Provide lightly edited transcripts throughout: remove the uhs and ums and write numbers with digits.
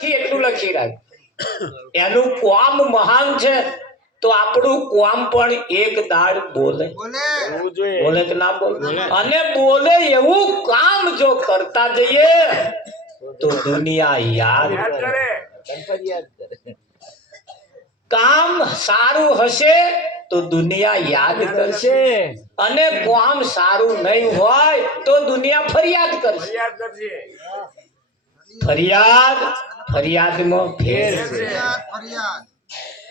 એટલું લખી રાખ એનું કોમ મહાન છે તો આપણું કોમ પણ એક દાડ બોલે બોલે કે ના બોલે અને બોલે એવું કામ જો કરતા જઈએ તો દુનિયા યાદ કરે કામ સારું હશે તો દુનિયા યાદ કરશે અને કામ સારું નહીં હોય તો દુનિયા ફરિયાદ કરશે ફરિયાદ ફરિયાદમાં ફેર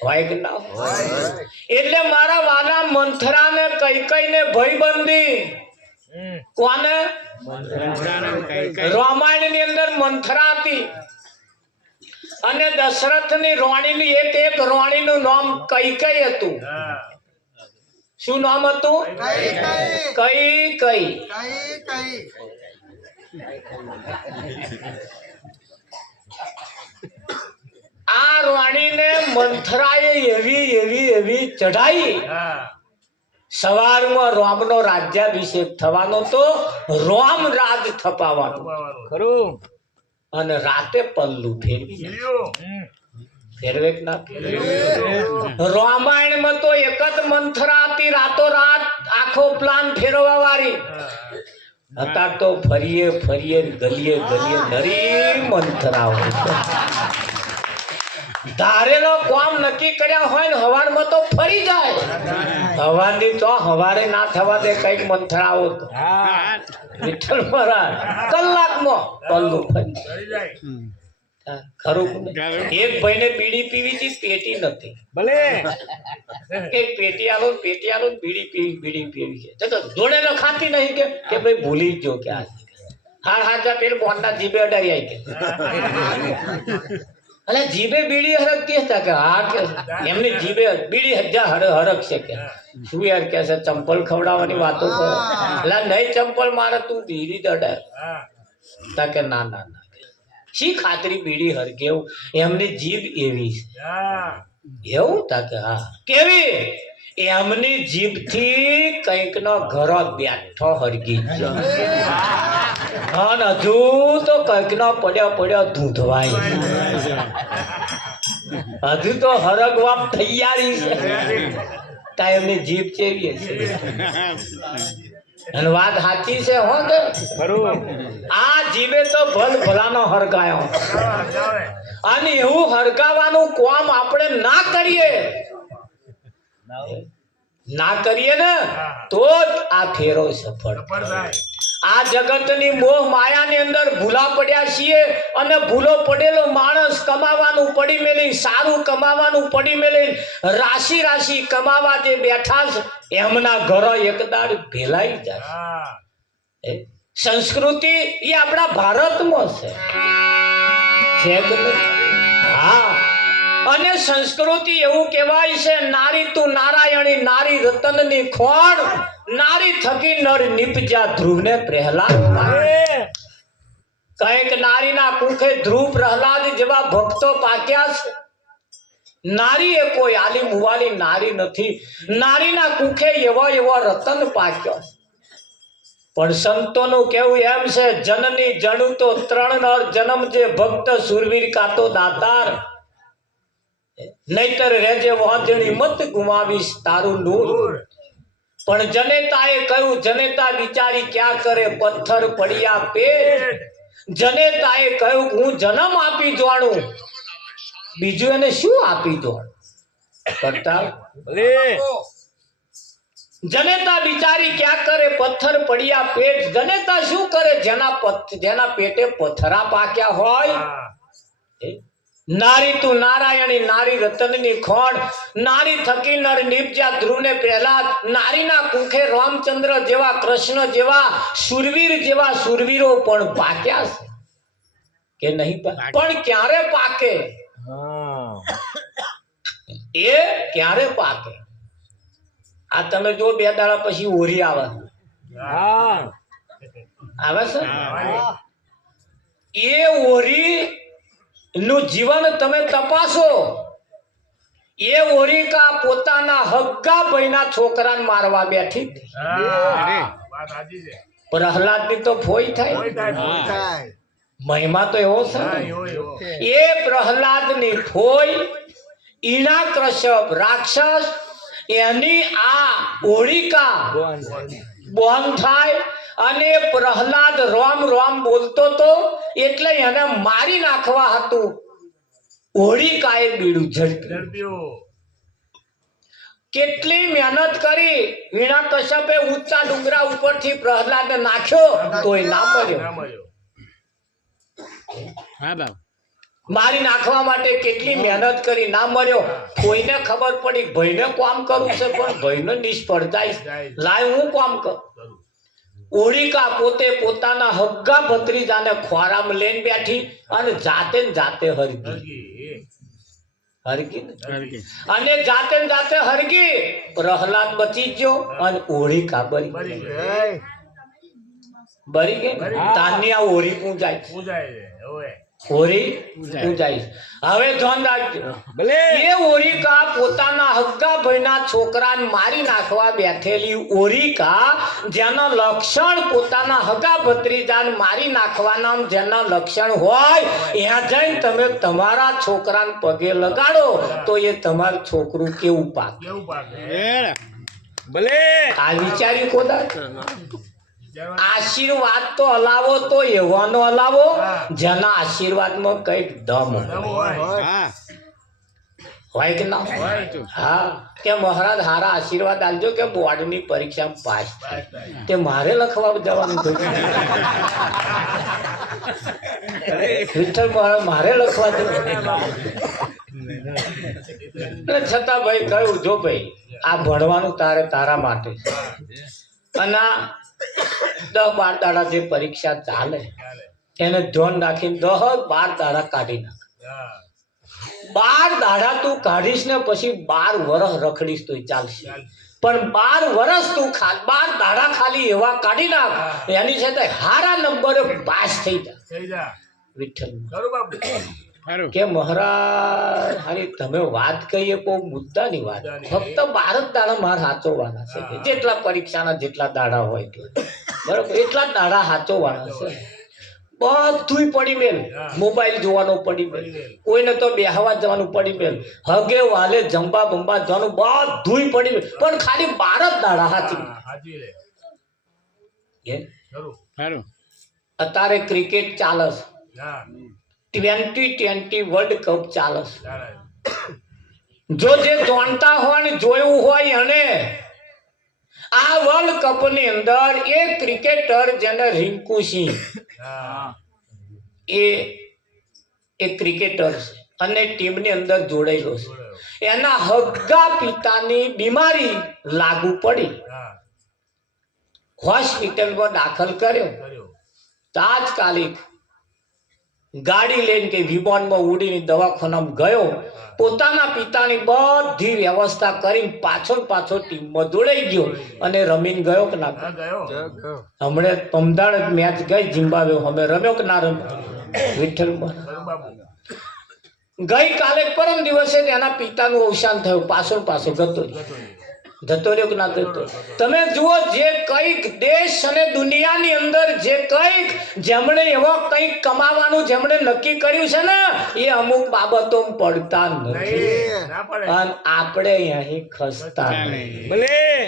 હોય કે ના હોય એટલે મારા વાલા મંથરાને કૈકેયીને ભયબંધી કોને રામાયણની અંદર મંથરા હતી અને દશરથની રાણીની એક રાણીનું નામ કૈકેયી હતું શું નામ હતું કૈકેયી આ રાણીને મંથરાએ એવી ચઢાઈ સવારમાં રામનો રાજ્યાભિષેક થવાનો તો રામ રાજ થપાવાનો ખરું અને રાતે પલ્લું ફેરવે ના રામાયણમાં તો એક જ મંથરા હતી રાતો રાત આખો પ્લાન ફેરવા વાળી હતા તો ફરીએ ગલીએ નરી મંથરા ધારેલો કામ નક્કી કર્યા હોય ને હવારમાં તો ફરી જાય હવાની તો હવારે ના થવા દે કઈક મંથરાઓ વિઠ્ઠલ મહારાજ કલાકમાં પલ્લું ફરી જાય ખરું એક ભાઈને બીડી પીવી હતી પેટી નથી ભલે એક પેટી આલો બીડી પીવી છે તો જોડે તો ખાતી નહીં કે ભાઈ ભૂલી જ જો કે હાજા પેલું બોન્ડના જીભે અડાઈ આવી કે અલે જીભે બીડી હરકતી હતા કે હા કે એમની જીભે બીડી હરક છે કે શું યાર કે છે ચંપલ ખવડાવવાની વાતો કરે એટલે નહીં ચંપલ મારે તું બીડી જ અડાય તા કે ના શી ખાતરી બીડી હરકે એમની જીભ એવી છે એવું તા કે હા કેવી એમની જીભ થી કઈક નો ઘરો બેઠો હરગી અને હજુ તો કઈક નો પડ્યો ધૂંધવાય હજુ તો હરગવા તૈયારી છે તા એમની જીભ કેવી છે અને વાત સાચી છે હો કે આ જીભે તો ભલાનો હરગાયો અને એવું હરગાવાનું કામ આપણે ના કરીએ ને તો જ આ ફેરો સફળ આ જગતની મોહ માયાની અંદર ભૂલા પડ્યા છીએ અને ભૂલો પડેલો માણસ કમાવાનું પડી મેલી સારું કમાવાનું પડી મેલી રાશિ કમાવા જે બેઠા છે એમના ઘરો એકદાડ ભેલાઈ જાય સંસ્કૃતિ એ આપણા ભારતમાં છે હા અને સંસ્કૃતિ એવું કહેવાય છે નારી તું નારાયણી નારી રતનની ખોણ નારી થકી નર નિપજા ધ્રુવને પ્રહલાદ કઈક નારીના કુખે ધ્રુવ પ્રહલાદ જેવા ભક્તો પાક્યા છે નારી એ કોઈ આલી મુવાલી નારી નથી નારીના કુખે એવો રતન પાક્યો પણ સંતોનું કેવું એમ છે જનની જણુ તો ત્રણ નર જન્મ જે ભક્ત સુરવીર કાતો દાતાર નહીતર રેજે વાંધણી મત ગુમાવીશ તારું નૂર પણ જનેતાએ કહ્યું જનેતા બિચારી ક્યાં કરે પથ્થર પડ્યા પેટ જનેતાએ કહ્યું હું જન્મ આપી જોણું બીજું એને શું આપી જોણું કરતા જનેતા બિચારી ક્યાં કરે પથ્થર પડ્યા પેટ જનેતા શું કરે જેના પેટે પથ્થરા પાક્યા હોય નારી તું નારાયણી નારી રતનની ખોણ નારી થકી નર નિપજા ધ્રુવને પ્રહલાદ નારીના કુખે રામચંદ્ર જેવા કૃષ્ણ જેવા સુરવીર જેવા સુરવીરો પણ પાક્યા છે કે નહીં પણ ક્યારે પાકે એ ક્યારે પાકે આ તમે જો બે દાડા પછી ઓરી આવે છે એ ઓરી નું જીવન તમે તપાસો એ ઓરિકા પોતાના હગ્ગા ભાઈના છોકરાને મારવા બેઠી પ્રહલાદ ની તો ફોઈ થાય મહિમા તો એવો છે એ પ્રહલાદની ફોઈ ઈણાકૃષભ રાક્ષસ એની આ હોળિકા બોન થાય અને પ્રહલાદ રોમ રોમ બોલતો તો એટલે એને મારી નાખવા હતું હોળિકાએ બીડું ઝડપ્યું. કેટલી મહેનત કરી હિરણ્યકશ્યપે ઊંચા ડુંગરા ઉપરથી પ્રહલાદ નાખ્યો તોય ના મર્યો. મારી નાખવા માટે કેટલી મહેનત કરી ના મર્યો. કોઈને ખબર પડી ભાઈને કામ કરવું છે પણ ભાઈને નિષ્ફળ જાય. લાય હું કામ કર. હોળિકા પોતે પોતાના હગ્ગા ભત્રીજાને ખોરામાં લઈને બેઠી અને જાતે ને જાતે હરગી અને જાતે ને જાતે હરગી. પ્રહલાદ બચી ગયો અને હોળિકા બરી ગઈ. તાની આ હોળી પૂજાય હોળી પૂજાય. હવે ધ્યાન રાખજો એ હોળિકા પોતાના હગ્ગા ભાઈના છોકરાને મારી નાખવા બેઠેલી હોળિકા જેના લક્ષણ પોતાના હગા ભત્રીજાને મારી નાખવાના જેના લક્ષણ હોય ત્યાં જઈને તમે તમારા છોકરાને પગે લગાડો તો એ તમારું છોકરું કેવું પાકે. આ વિચાર્યું કોદા? આશીર્વાદ તો હલાવો તો એવાનો હલાવો જેના આશીર્વાદમાં કઈક દમ હોય કે ના? હા કે મહારાજ હારા આશીર્વાદ આલજો કે બોર્ડની પરીક્ષા પાસ તે મારે લખવા જવાનું થયું. વિઠ્ઠલ મહારાજ મારે લખવા જવાનું છતાં ભાઈ કહ્યું જો ભાઈ આ ભણવાનું તારે તારા માટે અને 10-12 દાડા જે પરીક્ષા ચાલે એને ધ્યાન રાખીને 10-12 દાડા કાઢી નાખ. 12 દાડા તું કાઢીશ ને પછી 12 વર્ષ રખડીશ તો ચાલશે પણ 12 વર્ષ તું 12 દાડા ખાલી એવા કાઢી નાખ એની સાથે હારા નંબરે પાસ થઈ જા. વિઠ્ઠલ કે મહારાજ હારી તમે વાત કહીએ બહુ મુદ્દાની વાત. ફક્ત 12 દાડા માર સાચવવાના છે. જેટલા પરીક્ષાના જેટલા દાડા હોય બરોબર એટલા જ દાડા સાચવવાના છે. બધું પડી મેલ. મોબાઈલ જોવાનો પડી મેલ. કોઈને તો બેહવા જવાનું પડી મેલ. હગે વાલે જંબા બંબા જવાનું બધું પડી મેલ પણ ખાલી 12 દાડા સાચી. અત્યારે ક્રિકેટ ચાલે છે. 2020 વર્લ્ડ કપ ચાલે છે. જો જે જાણતા હોય ને જોયું હોય અને આ વર્લ્ડ કપ ની અંદર એક ક્રિકેટર જેને રિંકુ સિંહ એ ક્રિકેટર છે અને ટીમની અંદર જોડાયેલો છે. એના હગ્ગા પિતાની બીમારી લાગુ પડી હોસ્પિટલમાં દાખલ કર્યો. તાત્કાલિક ગાડી લઈને કે વિમાનમાં ઉડીને દવાખાનામાં ગયો. પોતાના પિતાની બધી વ્યવસ્થા કરીને પાછો ટીમમાં જોડાઈ ગયો અને રમીને ગયો કે ના ગયો? હમણાં પમદાડ મેચ ગઈ ઝિમ્બાબ્વે અમે રમ્યો કે ના રમ્યો? વિઠ્ઠલ ગઈકાલે પરમ દિવસે એના પિતાનું અવસાન થયું. પાછો જતો રહ્યો કે ના જતો? તમે જુઓ જે કઈક દેશ અને દુનિયાની અંદર જે કઈક જેમણે એવો કઈક કમાવાનું જેમણે નક્કી કર્યું છે ને એ અમુક બાબતો પડતા નથી અને આપણે અહીં ખસતા નહીં.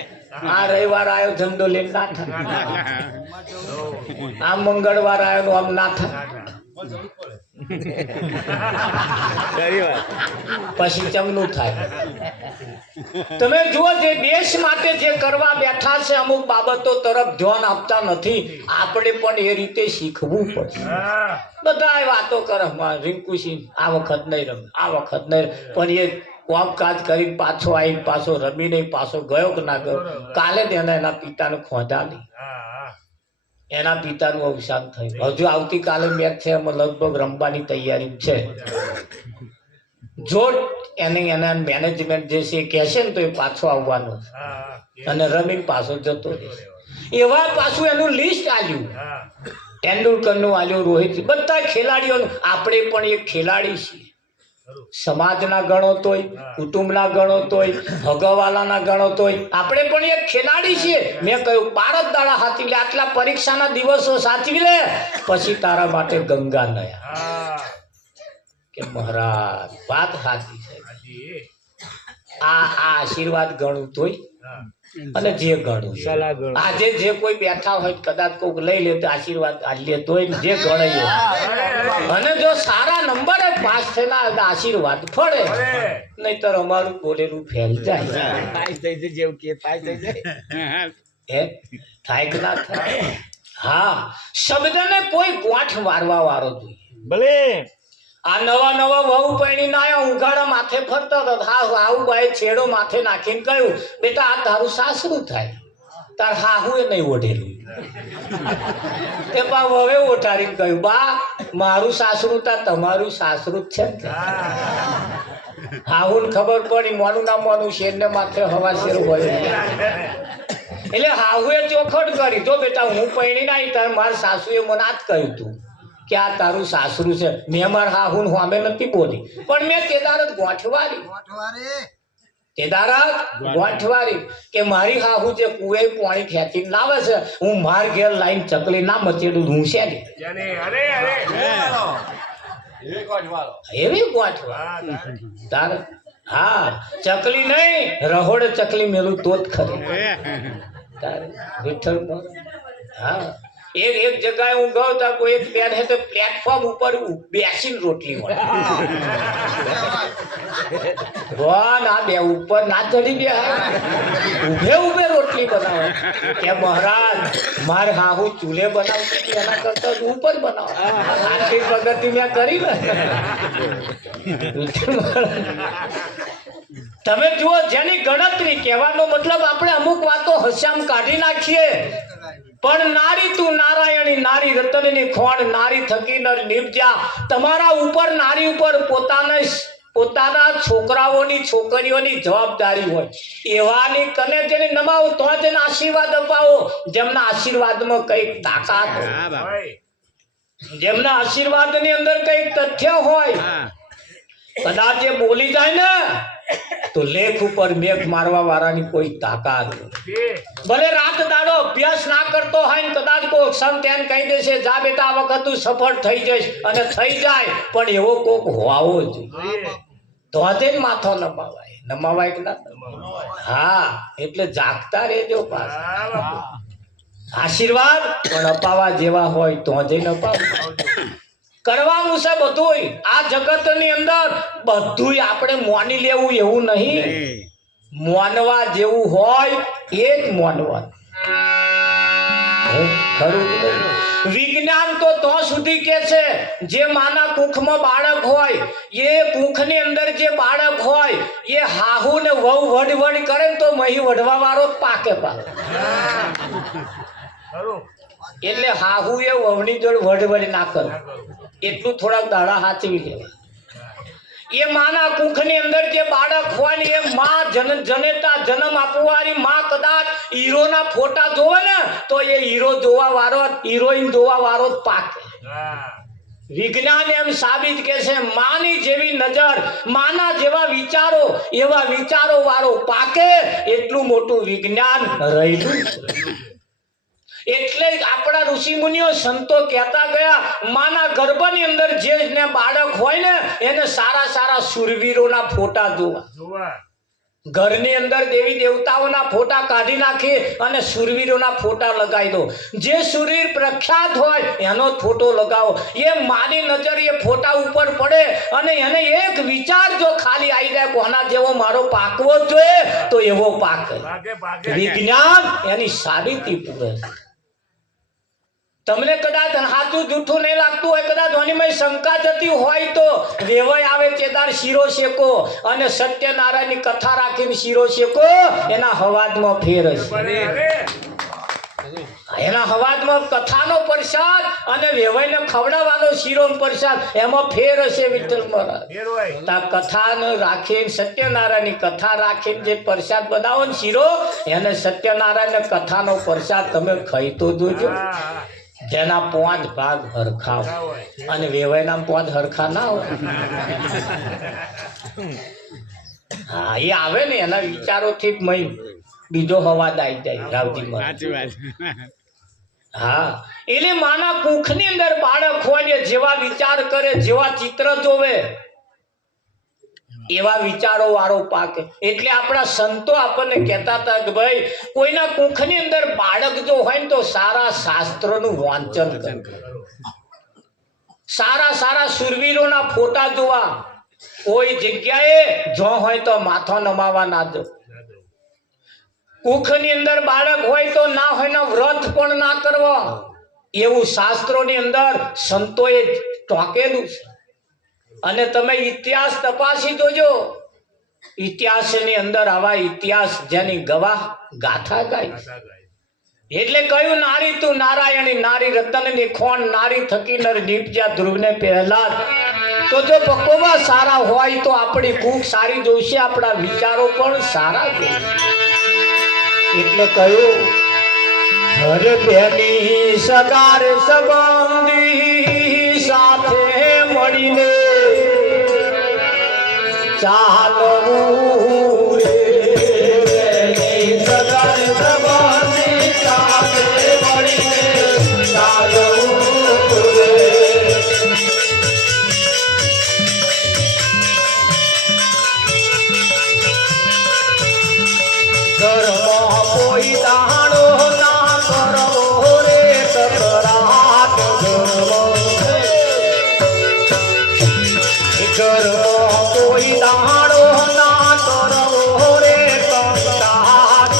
આ રવિવાર આવ્યો ધંધો લઈને ના થાય. આ મંગળવાર આવ્યો આમ ના થાય. પછી ચમનું થાય. તમે જુઓ જે દેશ માટે જે કરવા બેઠા છે અમુક બાબતો તરફ ધ્યાન આપતા નથી. આપણે પણ એ રીતે શીખવું પડશે. બધા વાતો કરે રિંકુસિંહ આ વખત નહીં રમે આ વખત નહીં પણ એ કામકાજ કરી પાછો આવી પાછો રમી નહીં પાછો ગયો કે ના ગયો? કાલે જ એના પિતાને ખોંધા નહીં. એના પિતાનું અવસાન થયું. હજુ આવતીકાલે મેચ છે એમાં લગભગ રમવાની તૈયારી છે. જો એના મેનેજમેન્ટ જે છે કહેશે ને તો એ પાછો આવવાનો અને રમીને પાછો જતો રહેશે. એવા પાછું એનું લિસ્ટ આલ્યું. તેંડુલકરનું આલ્યું, રોહિત, બધા ખેલાડીઓનું. આપણે પણ એક ખેલાડી છીએ સમાજના ગણો તોય, કુટુંબના ગણો તોય, હગવાલાના ગણો તોય. આપણે પણ એક ખેલાડી છીએ. મેં કહ્યું 12 દાડા સાચવી લે, આટલા પરીક્ષાના દિવસો સાચવી લે, પછી તારા માટે ગંગા નયા. કે મહારાજ વાત સાચી છે. આ આશીર્વાદ ગણું તોય અને જે ગણું આજે જે કોઈ બેઠા હોય કદાચ કોઈક લઈ લે તો આશીર્વાદ લે તોય જે ગણે. અને જો સારા નંબરે પાસ થયેલા આશીર્વાદ ફળે, નહીતર અમારું બોલેલું ફેલ જાય. હે થાય કે ના થાય? હા, શબ્દને કોઈ ગોઠ મારવા વાળો જોઈએ. ભલે આ નવા વહુ પૈણી ના આયા, ઉઘાડા માથે ફરતા હતા. હા હાહુ બાઈ છેડો માથે નાખીને કહ્યું, બેટા આ તારું સાસરું થાય. તાર હાહુ એ નહીં ઓઢેલું. તે બા હવે ઓઠારીને કહ્યું, બા મારું સાસરું તા તમારું સાસરું જ છે. હાહુ ને ખબર પડી મોનું ના મોનું શેર ને માથે હવા શેર હોય. એટલે હાહુએ ચોખડ કરી, જો બેટા હું પૈણી ના તાર મારા સાસુએ મને આ જ કહ્યું તું કે આ તારું સાસરું છે. મેં મારા હાહુ સામે નથી બોલી, પણ મેં તેદારત ગોઠવારી કે મારી હાહુ જે કુએ પાણી ખેંચીને લાવે છે, હું માર ઘેર લાઈન ચકલી ના મચેડું હું છે ને એવી ગોઠવા તાર. હા, ચકલી નહીં, રહોડે ચકલી મેલું તો જ ખરી તારે વિઠ્ઠલ. હા, એક જગ્યાએ હું ગયો તો કોઈ એક બેન હે તો પ્લેટફોર્મ ઉપર બેસીને રોટલી મળે. આ બે ઉપર ના ચડી બે ઉભે રોટલી બનાવે. કે મહારાજ મારે હાહુ ચૂલે બનાવતી એના કરતા ઉપર બનાવો. આટલી પ્રગતિ મેં કરી ને. તમે જુઓ, જેની ગણતરી, કહેવાનો મતલબ આપણે અમુક વાતો હસ્યામ કાઢી નાખીએ, પણ નારી તું નારાયણી, નારી રતનની ખોણ, નારી થકી નર નિપજા. તમારા ઉપર, નારી ઉપર પોતાના છોકરાઓની છોકરીઓની જવાબદારી હોય. એવાની કને જેને નમાવો તો જ એને આશીર્વાદ અપાવો, જેમના આશીર્વાદમાં કઈક તાકાત હોય, જેમના આશીર્વાદની અંદર કઈક તથ્ય હોય. કદાચ એ બોલી જાય ને તો લેખ ઉપર મેઘ મારવા વાળાની કોઈ તાકાત. ભલે રાત દાડો અભ્યાસ ના કરતો હોય ને કદાચ કોઈ સંત એમ કહી દેશે, જા બેટા આ વખત તું સફળ થઈ જઈશ, અને થઈ જાય, પણ એવો કોક હોવો જોઈએ તો જ માથો નમાવાય કે ના. હા, એટલે જાગતા રહેજો. પાછા આશીર્વાદ પણ અપાવા જેવા હોય તો જ અપાવ. કરવાનું છે બધું. આ જગત ની અંદર બધું આપણે માની લેવું એવું નહીં. માનવા જેવું હોય એ જ માનવા. વિજ્ઞાન તો સુધી કે છે, જે માના કુખમાં બાળક હોય, એ કુખની અંદર જે બાળક હોય એ હાહુ ને વહુ વડ કરે ને તો મહી વઢવા વાળો જ પાકે. એટલે હાહુ એ વહુની જોડે વડ ના કરો, એટલું થોડાક દાડા સાચવી લેવા. એ માના કુખની અંદર જે બાળક હોય ને એ માં જનેતા જન્મ આપવાવાળી માં કદાચ હીરોના ફોટા જોવે ને તો એ હીરો જોવા વાળો, હિરોઈન જોવા વાળો જ પાકે. વિજ્ઞાન એમ સાબિત કે છે, માની જેવી નજર, માના જેવા વિચારો, એવા વિચારો વાળો પાકે. એટલું મોટું વિજ્ઞાન રહેલું. એટલે આપણા ઋષિ મુનિઓ સંતો કહેતા ગયા, માના ગર્ભની અંદર જે બાળક હોય ને એને સારા સારા શૂરવીરોના ફોટા જોવા. ઘરની અંદર દેવી દેવતાઓના ફોટા કાઢી નાખી અને શૂરવીરોના ફોટા લગાવી દો. જે શૂરવીર પ્રખ્યાત હોય એનો ફોટો લગાવો. એ માની નજર એ ફોટા ઉપર પડે અને એને એક વિચાર જો ખાલી આવી જાય, કોના જેવો મારો પાકવો જોઈએ, તો એવો પાકે. વિજ્ઞાન એની સાબિતી પૂરે. તમને કદાચ સાચું જૂઠું નહીં લાગતું હોય, કદાચ ધ્વનિમય શંકા જતી હોય તો વેવાય આવે ચેદાર શીરો શેકો અને સત્યનારાયણની કથા રાખીને શીરો શેકો, એના હવાજમાં ફેર હશે. એના હવાજમાં કથાનો પ્રસાદ અને વેવાઈને ખવડાવવાનો શીરો પ્રસાદ, એમાં ફેર હશે. વિઠ્ઠલ મહારાજ કથાને રાખીને, સત્યનારાયણની કથા રાખીને જે પ્રસાદ બનાવો ને શીરો, એને સત્યનારાયણ કથાનો પ્રસાદ તમે ખાઈ તો જોજો. જેના 5 ભાગ હરખા હોય અને વેવાયના 5 હરખા ના હોય. હા, એ આવે ને એના વિચારોથી જ મય બીજો હવાદ આવી જાય રાવજી મહારાજ. હા, એટલે માના કુખની અંદર બાળક હોય જેવા વિચાર કરે, જેવા ચિત્ર જોવે, એવા વિચારો વાળો પાકે. એટલે આપણા સંતો આપણને કહેતા હતા કે ભાઈ કોઈના કુખની અંદર બાળક જો હોય ને તો સારા શાસ્ત્રોનું વાંચન કરે, સારા સારા શૂરવીરોના ફોટા જોવા, કોઈ જગ્યાએ જો હોય તો માથો નમાવા ના દો. કુખની અંદર બાળક હોય તો ના હોય ને વ્રત પણ ના કરવો, એવું શાસ્ત્રોની અંદર સંતોએ ટોકેલું છે. અને તમે ઇતિહાસ તપાસી જોજો, ઇતિહાસની અંદર આવા ઇતિહાસ જેની ગવાહ ગાથા ગાય. એટલે કયું નારી તું નારાયણી, નારી રતનની ખોણ, નારી થકી નર નીપજ્યા ધ્રુવને પહેલા. તો જો પકોવા સારા હોય તો આપણી કુખ સારી જોશે, આપણા વિચારો પણ સારા જોશે. એટલે કયું હરે બેની સગાર સંબંધી સાથે મળીને ચાલવું રે, બેની સગાર સંબંધી સાથે મળીને ચાલવું રે. ઘરમાં કોઈ દાણો ના કરવો રે કકરાટ, ઘરમાં કોઈ દાણો ના કરવો રે કકરાટ.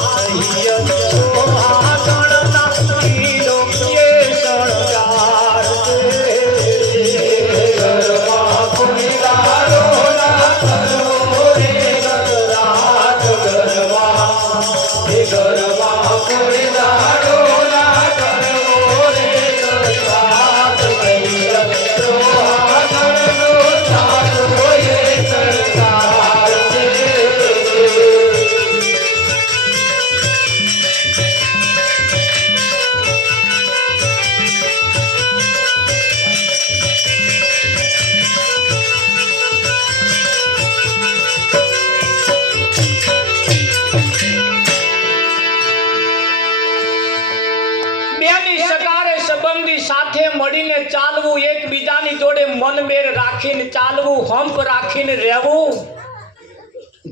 સોહાગણના કીડો એ શણગાર રે. ઘરમાં કોઈ દાણો ના કરવો રે કકરાટ, ઘરમાં કોઈ દાડો ના કરવો રે કકરાટ. સોહાગણનો ચાંદલો એ શણગાર રે. બેની સગારે સંબંધી સાથે મળીને ચાલવું, એકબીજાની જોડે મનમેળ રાખીને ચાલવું, હંપ રાખીને રહેવું.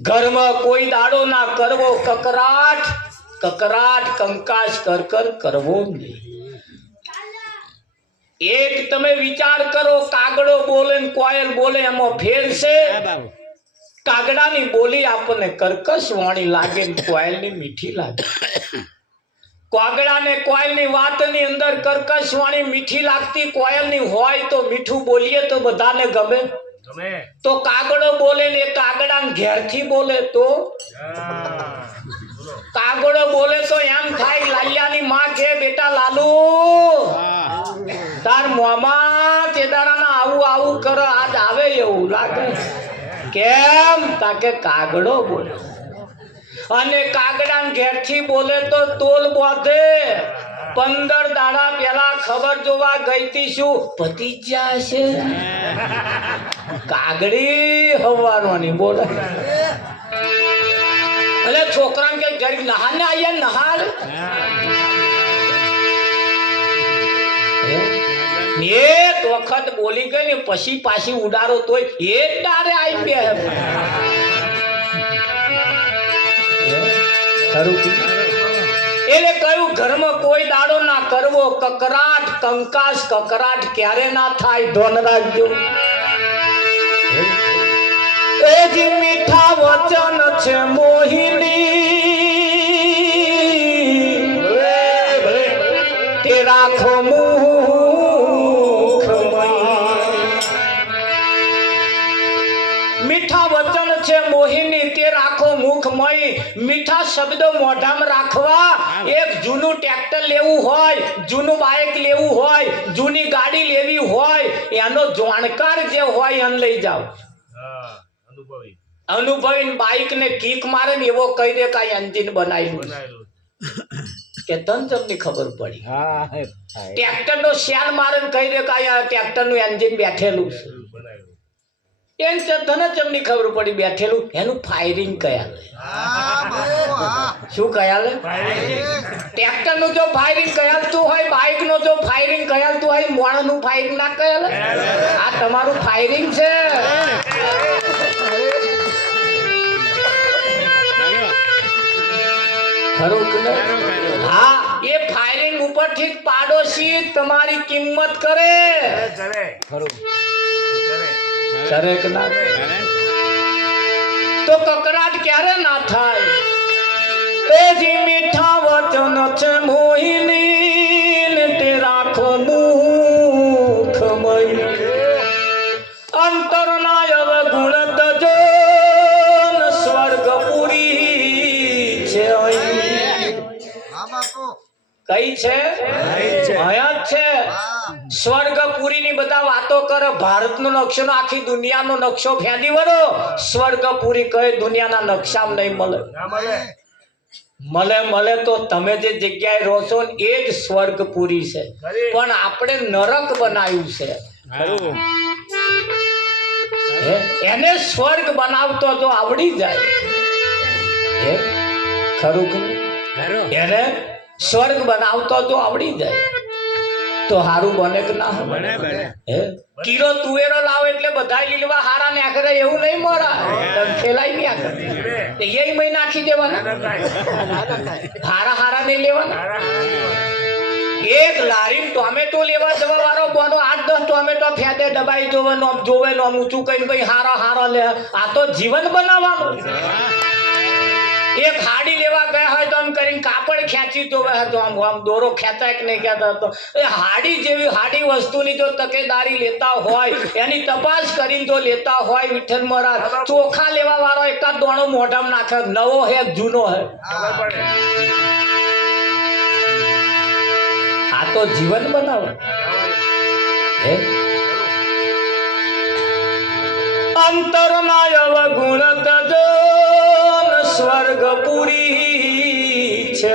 ઘરમાં કોઈ દાડો ના કરવો કકરાટ, કકરાટ કંકાસ કર કરવો નહીં. એક તમે વિચાર કરો, કાગડો બોલે ને કોયલ બોલે એમાં ફેર છે? કાગડાની બોલી આપણને કર્કશ વાણી લાગે ને કોયલની મીઠી લાગે. કાગડાને કોયલની વાતની અંદર કર્કશ વાણી મીઠી લાગતી, કોયલની હોય તો મીઠું બોલીએ તો બધાને ગમે. તો કાગડો બોલે ને કાગડાને ઘેરથી બોલે તો કાગડો બોલે તો એમ થાય લાલિયાની માં કે બેટા લાલુ તાર મોમાં તેદારાના આવું આવું કર, આજ આવે એવું લાગે. કેમ? તાકે કાગડો બોલે. અને કાગડાને ઘેરથી બોલે તો તોલ બોધે. 15 દાડા પેલા ખબર જોવા ગઈ તી, શું ભતીજા છે? કાગડી હવારોની બોલે. એટલે છોકરાને કે ગરીબ નહાને આયા નહાર. એક વખત બોલી ગઈ ને પછી પાછી ઉડારો તોય એ ડારે આવી બે. એટલે કયું ઘરમાં કોઈ દાડો ના કરવો કકરાટ, કંકાસ કકરાટ ક્યારે ના થાય, ધોન રાખજો. એ જે મીઠા વચન છે મોહિની, તે રાખો મીઠા વચન છે મોહિની, તે રાખો મુખમય. મીઠા શબ્દો મોઢામાં રાખવા. એક જૂનું ટ્રેક્ટર લેવું હોય, જૂનું બાઇક લેવું હોય, જૂની ગાડી લેવી હોય, એનો જાણકાર જે હોય એને લઈ જાઓ. અનુભવી બાઇક ને કિક મારે ને એવો કહી દે કે એન્જિન બનાવ્યું. કે તન ચમની ખબર પડી ટ્રેક્ટર નો શ્યાન મારે કહી દે કે આ ટ્રેક્ટર નું એન્જિન બેઠેલું છે એમ તને ચમની ખબર પડી બેઠેલું એનું ફાયરિંગ કયા શું કયા ટ્રેક્ટર નું જો ફાયરિંગ કયાલતું હોય બાઇક નો જો ફાયરિંગ કયાલતું હોય મોણ નું ફાયરિંગ ના કયાલે આ તમારું ફાયરિંગ છે ખરું કે હા એ ફાયરિંગ ઉપરથી પાડોશી તમારી કિંમત કરે કરે કે ના તો કકરાટ ક્યારે ના થાય એ જી મીઠા વચન છે મોહિની ને તે રાખો મુખમય અંતર ના અવગુણ તજો સ્વર્ગપુરી છે કઈ છે હયાત છે સ્વર્ગપુરી ની બધા વાતો કરે ભારતનો નકશો આખી દુનિયાનો નકશો ફેંદી વળો સ્વર્ગપુરી કહે દુનિયાના નકશામાં નહીં મળે મળે મળે તો તમે જે જગ્યાએ રહો છો ને એ જ સ્વર્ગપુરી છે પણ આપણે નરક બનાવ્યું છે એને સ્વર્ગ બનાવતો જો આવડી જાય ખરું એને સ્વર્ગ બનાવતો જો આવડી જાય તો હારું બને કે ના બને હે કિલો તુવેરો લાવે એટલે બધા લીલવા હારા ને આખરે એવું નહીં મળે ખેલાઈ નહીં આખરે એ મહિને નાખી દેવાના હારા હારા નહીં લેવાના એક લારી ટોમેટો લેવા જવા વાળો બોનો 8-10 ટોમેટો ફેદે દબાઈ જોવે નો ઊંચું કઈ ભાઈ હારા હારા લે આ તો જીવન બનાવવાનું એક હાડી લેવા ગયા હોય તો આમ કરીને કાપડ ખેંચી જોવે હતો આમ દોરો ખેંચાય કે નહીં કહેતા હતો એ હાડી જેવી હાડી વસ્તુની જો તકેદારી લેતા હોય એની તપાસ કરીને જો લેતા હોય વિઠ્ઠલ મહારાજ ચોખા લેવા વાળો એકાદ દોણો મોઢામાં નાખે નવો હે જૂનો હે આ તો જીવન બનાવે હે અંતર ના અવગુણ તજો સ્વર્ગપુરી છે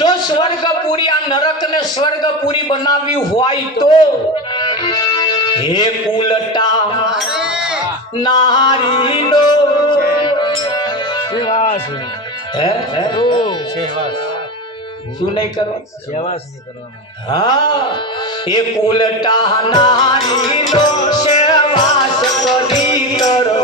જો સ્વર્ગપુરી આ નરક ને સ્વર્ગપુરી બનાવી હોય તો હે કુલટા નારી નો શું નહીં કરવાનું હા એ કુલટા નારી નો સેવાસ કરી કરો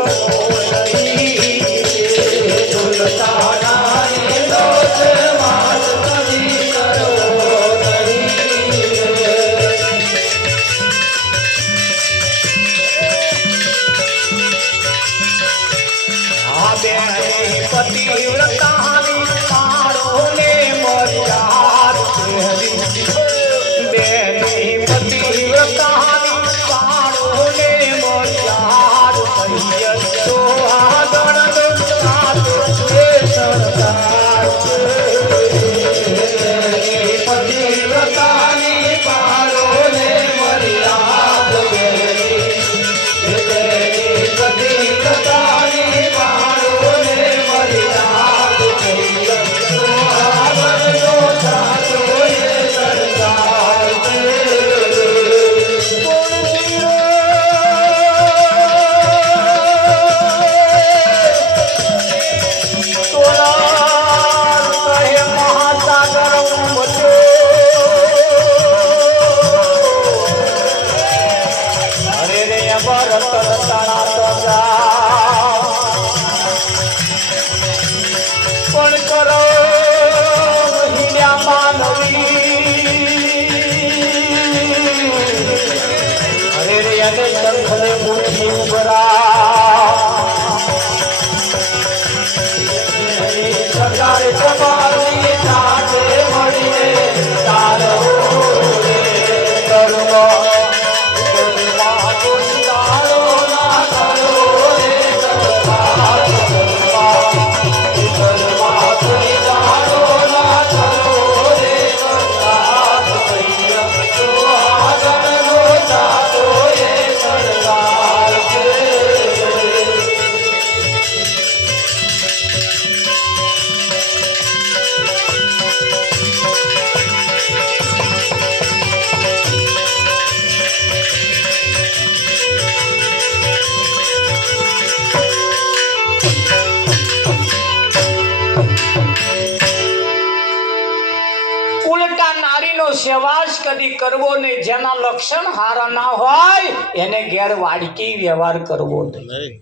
કદી કરવો નહીં. જેના લક્ષણ હારા ના હોય એને ઘેર વાડકી વ્યવહાર કરવો નહીં.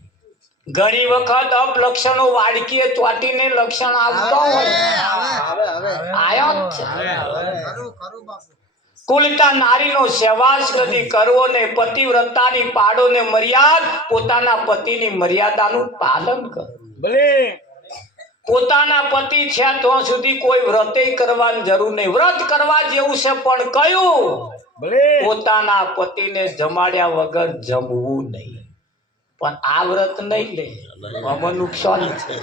ઘણી વખત અપલક્ષણો વાડકીએ ચોટીને લક્ષણ આવતો હોય આયો જ છે. કુલતા નારીનો સેવાસ કદી કરવો ને પતિવ્રતાની પાડો ને મર્યાદ પોતાના પતિની મર્યાદાનું પાલન કરો. પોતાના પતિ છે તો સુધી કોઈ વ્રતે કરવાની જરૂર નહીં. વ્રત કરવા જેવું છે પણ કયું? પોતાના પતિને જમાડ્યા વગર જમવું નહીં. પણ આ વ્રત નહીં લે આમાં નુકસાન છે.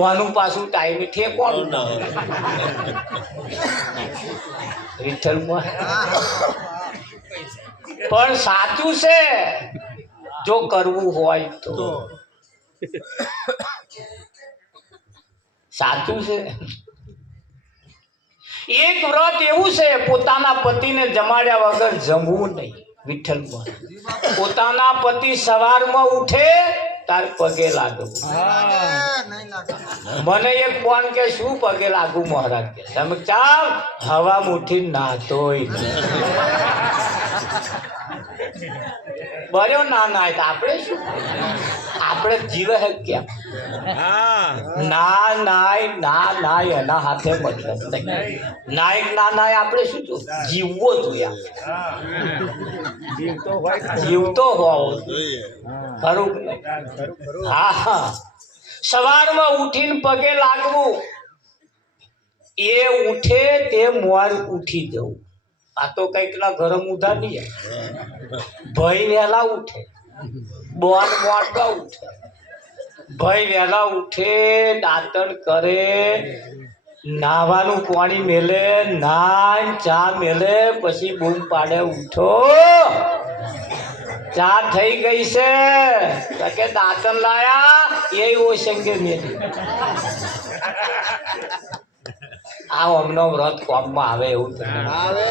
ઓનું પાછું ટાઈમે ઠેકવાનું ના વિઠ્ઠલમાં. પણ સાચું છે જો કરવું હોય તો. સાચું છે. એક વ્રત એવું છે પોતાના પતિને જમાડ્યા વગર જમવું નહીં. વિઠ્ઠલમાં પોતાના પતિ સવારમાં ઉઠે તાર પગે લાગવું. મને એક ફોન કે શું પગે લાગુ મહારાજ કે તમે ચાલ હવા મુઠી નાતોય બર્યો ના નાય આપણે શું આપણે જીવે હે કેમ ના નાય ના નાય એના હાથે મતલબ નહીં. નાયક ના નાય આપણે શું છું જીવવો જોઈએ. જીવતો હોવો ખરું. હા હા સવારમાં ઉઠીને પગે લાગવું. એ ઉઠે તે મોર ઉઠી જવું. આ તો કઈક ના ગરમ ઉધા નહીં. ભાઈ વહેલા ઉઠે બોન મોટા ઉઠે. ભાઈ વહેલા ઉઠે દાંતણ કરે નાવાનું પાણી મેલે નાય ચા મેલે પછી બૂમ પાડે ઉઠો ચા થઈ ગઈ છે કે દાંતણ લાયા એ ઓશંગે મેલી. આ અમનો વ્રત કોમમાં આવે એવું આવે.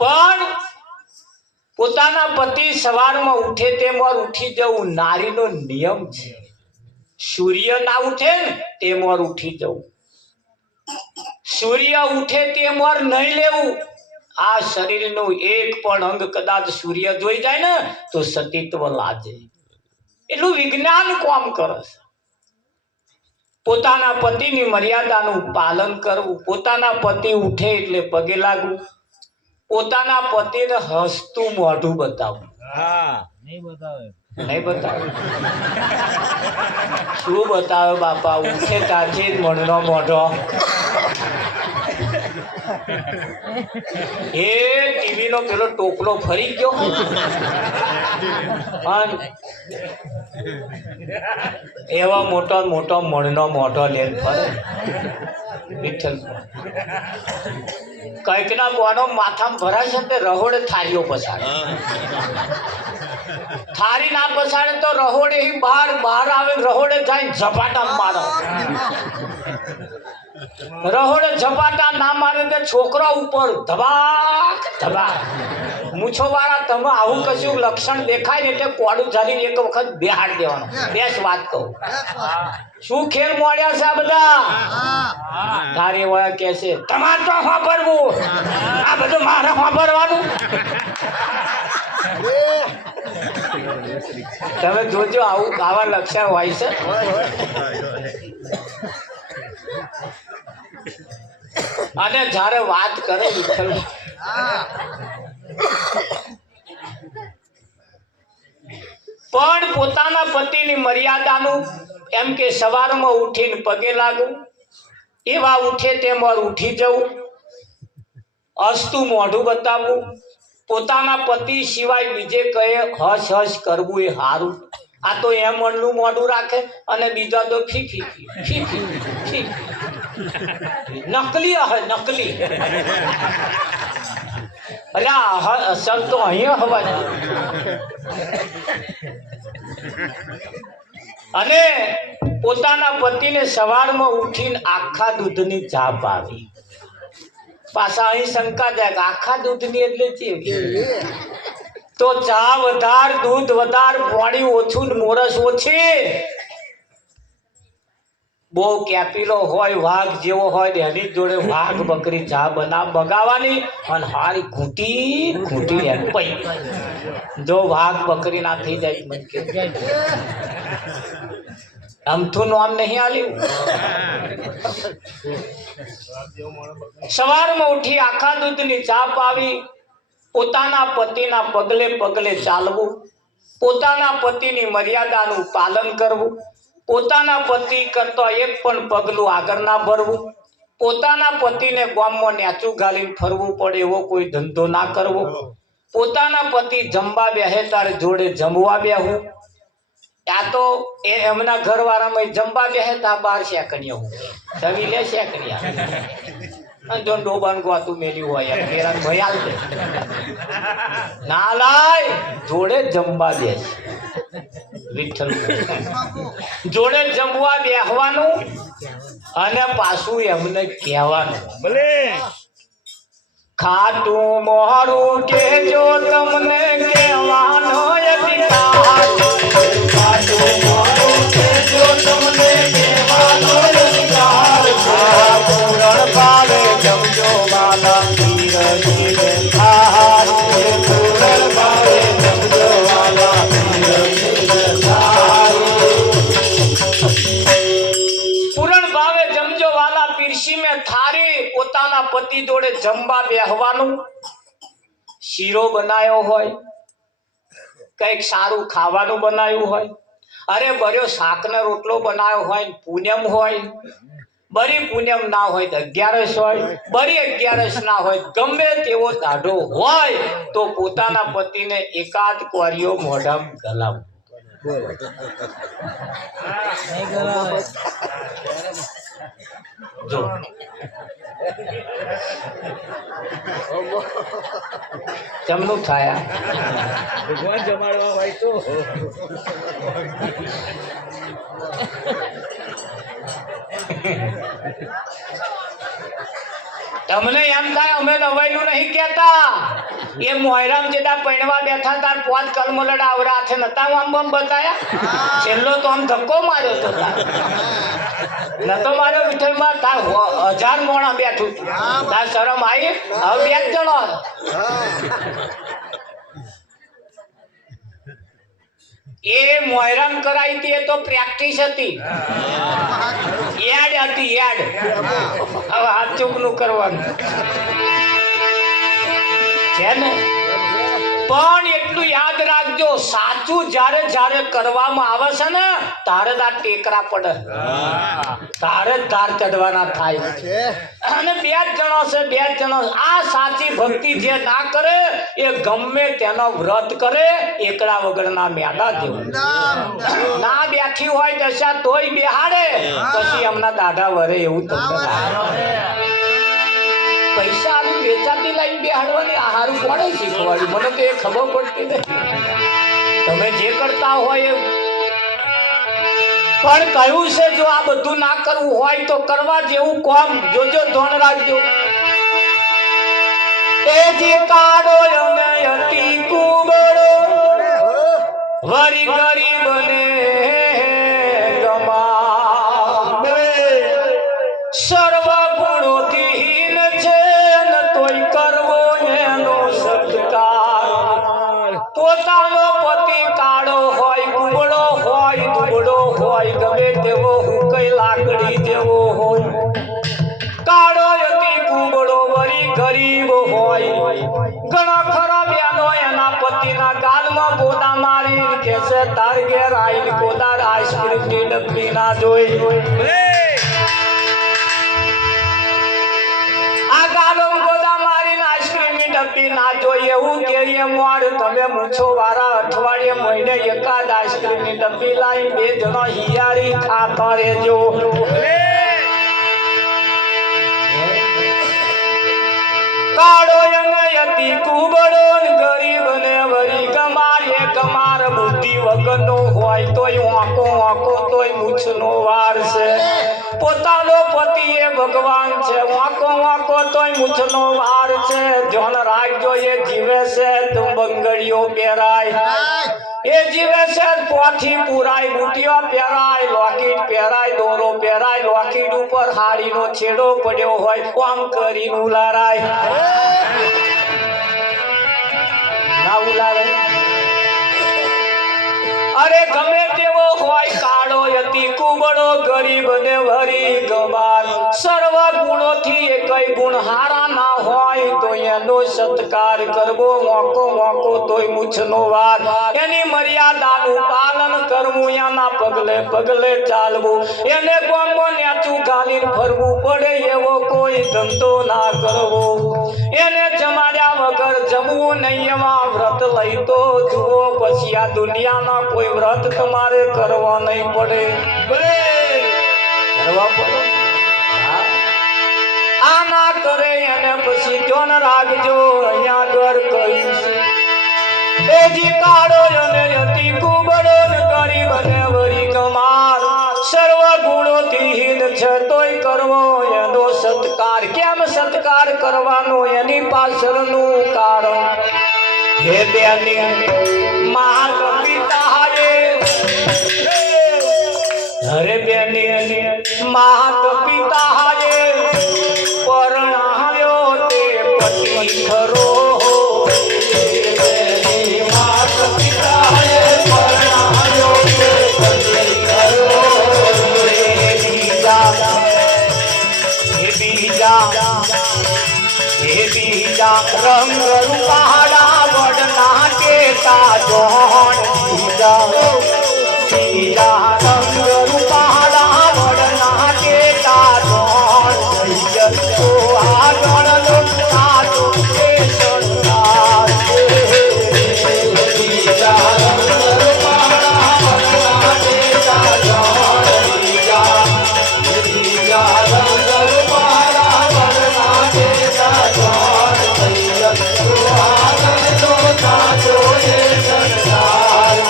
પણ પોતાના પતિ સવારમાં ઉઠે તેમ વાર ઉઠી જવું નારીનો નિયમ છે. સૂર્ય ના ઉઠે ને તેમ વાર ઉઠી જવું. સૂર્ય ઉઠે તેમ વાર નહીં લેવું. આ શરીરનું એક પણ અંગ કદાચ સૂર્ય જોઈ જાય ને તો સતીત્વ લાજે. એટલું વિજ્ઞાન કામ કરે છે. પોતાના પતિની મર્યાદાનું પાલન કરવું. પોતાના પતિ ઉઠે એટલે પગે લાગવું. પોતાના પતિને હસતું મોઢું બતાવવું. નહીં બતાવે શું બતાવે બાપા? ઉઠે ત્યાંથી જ મણનો મોઢો. એ ટીવી નો પેલો ટોપલો ફરી ગયો એવા મોટો મોટો મણનો મોઢો લઈને ફરે. વિઠ્ઠલ કઈક ના બોનો માથામાં ભરાશે તે રહોડે થારીઓ પસાડે. થારી ના પસાડે તો રહોડે બહાર આવે. રહોડે જાય ઝપાટા મારો. રહોડે ઝપાટા ના મારે તે છોકરા ઉપર ધબાક ધબાક. મૂછો વાળા તમે આવું કશું લક્ષણ દેખાય ને એટલે કોડું ઝાલીને એક વખત બેહાડ દેવાનો. બેસ વાત કહું શું ખેલ મોડ્યા છે આ બધા. તારી વાળા કે છે તમારે તો વાપરવું આ બધું મારે વાપરવાનું. તમે જોજો આવું આવા લક્ષણ હોય છે. અને જયારે વાત કરે વિઠ્ઠલ પણ પોતાના પતિની મર્યાદાનું એમ કે સવારમાં ઉઠીને પગે લાગવું. એવા ઉઠે તેમ ઉઠી જવું. હસતું મોઢું બતાવવું. પોતાના પતિ સિવાય બીજે કહે હસ હસ કરવું એ સારું. આ તો એમ મનનું મોઢું રાખે અને બીજા તો ફીફી ફીફી ફીફી નકલી હે નકલી. અરે અસર તો અહીંયા હવા. અને પોતાના પતિને સવારમાં ઉઠીને આખા દૂધની ચા પાવી. પાછા અહીં શંકા જાય કે આખા દૂધની એટલે તો ચા વધાર, દૂધ વધાર, પાણી ઓછું ને મોરસ ઓછી. બહુ કેપીલો હોય, વાઘ જેવો હોય ને એની જોડે વાઘ બકરી ચા બગાવવાની અને હારી ઘૂંટી એમ પઈ. જો વાઘ બકરી ના થઈ જાય મને કે અમથું નામ નહીં આલ્યું. સવારમાં ઉઠી આખા દૂધની ચા પાવી, પોતાના પતિના પગલે પગલે ચાલવું, પોતાના પતિની મર્યાદાનું પાલન કરવું, પોતાના પતિ કરતા એક પણ પગલું આગળ ના ભરવું, પોતાના પતિને ગામમાં નેચું ગાલીને ફરવું પડે એવો કોઈ ધંધો ના કરવો, પોતાના પતિ જમવા બેહે તારે જોડે જમવા બેહવું. આ તો એમના ઘરવાળામાં જમવા બેહે તા 12 શેકણીઓ સવી લે શેકણીયા જો ડોબાન ગોતું મેલ્યું હોય કેરા ભયાલ દે ના લાય જોડે જમવા બેસ. વિઠ્ઠલ જોડે જમવા બેહવાનું અને પાછું એમને કહેવાનું ભલે ખાટું મોરું કે જો તમને કહેવાનો અધિકાર. ખાટું મોરું કે જો તમને કહેવાનો અધિકાર. પૂરણ પાવે જમજો વાલા ધીર ધીરે થાય. પૂરણ પાવે જમજો વાલા ધીર ધીરે થાય. પૂરણ ભાવે જમજો વાલા પીરસી મેં થારી. પોતાના પતિ જોડે જમવા બેહવાનું. શીરો બનાવ્યો હોય, કઈક સારું ખાવાનું બનાવ્યું હોય, અરે બર્યો શાકનો રોટલો બનાવ્યો હોય, પૂનમ હોય, બરી પૂનમ ના હોય તો 11 હોય, બરી 11 ના હોય, ગમે તેવો દાઢો હોય તો પોતાના પતિને એકાદ કોરિયો મોઢામાં ગલાવ. જો જમનું થાય ભગવાન જમાડવા હોય તો તમને એમ થાય અમે નવાઈનું નહીં કેતા. એ મોયરામ જેડા પૈણવા બેઠા તાર 5 કલમલડા આવરા હાથે નતા આમ બમ બતાયા. છેલ્લો તો આમ ધક્કો માર્યો તો નતો માર્યો વિઠ્ઠલમાં તાર 1000 મોણા બેઠું તાર શરમ આવી. હવે 2 જણો એ મોયરામ કરાઈ હતી. એ તો પ્રેક્ટિસ હતી, એડ હતી એડ. હવે હાથ ચૂકનું કરવાનું છે ને. પણ એટલું યાદ રાખજો, સાચું જ્યારે જ્યારે કરવામાં આવે છે ને તારે તાર ટેકરા પડે, તારે જ ધાર ચડવાના થાય. અને 2 જણો છે, 2 જણો. આ સાચી ભક્તિ જે ના કરે એ ગમે તેનો વ્રત કરે એકડા વગરના મેડા જેવું. ના બેઠી હોય દશા તોય બેહાડે, પછી એમના દાઢા વરે એવું તમને પૈસા આલી વેચાતી લાઈન બેહાડવાની આહારું કોણે શીખવાડ્યું? મને તો એ ખબર પડતી નથી. તમે જે કરતા હોય એ પણ કહ્યું છે જો આ બધું ના કરવું હોય તો કરવા જેવું કામ જોજો, ધોન રાખજો. એ જે કાળો અમે અતિ કુબળો વરી ગરીબ ને ગમા સર્વ ગુણોથી હીન છે ને તોય કરવો એનો સત્કાર. પોતાનો પતિ કાળો હોય, કુબળો હોય, દુબળો હોય, ગમે તેવો હુકઈ લાકડી જેવો હોય, કાળો અતિ કુબળો વરી ગરીબ હોય, ઘણા ખરા બેનો એના પતિના ગાલમાં ગોદા મારી કે છે તાર ઘેર આઈને ગોદાર આઈસ્ક્રીમની ડબ્બી ના જોઈ. આ ગાલો ગોદા મારીને આઈસ્ક્રીમની ડબ્બી ના જોઈ એવું કે એ મોડ તમે મૂછો વાળા અઠવાડિયે મહિને એકાદ આઈસ્ક્રીમની ડબ્બી લાવી 2 જણો હિયારી ખાતા રહેજો. કાળો અતિ કુબળો ગરીબ ને વરી ગમાર. એ ગમાર બુદ્ધિ વગરનો હોય તોય વાંકો વાંકો તોય મૂછનો વાર છે. પોતાનો પતિ એ ભગવાન છે વાંકો વાંકો તોય મૂછનો વાર છે ધ્યાન રાખજો એ જીવે છે તો બંગડીઓ પહેરાય એ જીવે છે પોથી પુરાય બુટિયો પહેરાય લોકેટ પહેરાય દોરો પહેરાય લોકેટ ઉપર હાડીનો છેડો પડ્યો હોય આમ કરીને ઉલારાય ના ઉલારે અરે ગમે તેવો હોય કાળો અતિ કુબળો ગરીબ ને વરી ગમાર સર્વ ગુણોથી એકય ગુણ હારા ના હોય તો એનો સત્કાર કરવો મોકો મોકો તોય મૂછનો વાર એની મર્યાદાનું પાલન કરવું એના પગલે પગલે ચાલવું એને કોમમાં નેચું ગાલીને ફરવું પડે એવો કોઈ ધંધો ના કરવો એને જમાડ્યા વગર જમવું નહીં એમાં વ્રત લઈ તો જુઓ પછી આ દુનિયાના કોઈ વ્રત તમારે કરવા નહીં પડે કરવા પડે આ ના કરે એને પછી ધ્યાન રાખજો અહીંયા ઘર કહીશું એ જી કાળો અને અતિ કુબળો ગરીબ અને વરી કમાર સર્વ ગુણોથી હીન છે તોય કરવો એનો સત્કાર કેમ સત્કાર કરવાનો એની પાછળનું કારણ હે બેની મહાકવિતા હરે બેની માત પિતા પરણાવ્યો તે પતિ ખરો માત પિતા પરણાવ્યો તે પતિ ખરો બીજા રંગ રૂપાડા વડના કેતા જોણ બીજા રંગ રૂપાડા વડના કેતા જોણ તો આગળ લો સાચો એ સંસાર બીજા રંગ રૂપાડા વડના કેતા જોણ બીજા રંગ રૂપાડા વડના કેતા જોણ તો આગળ લો સાચો એ સંસાર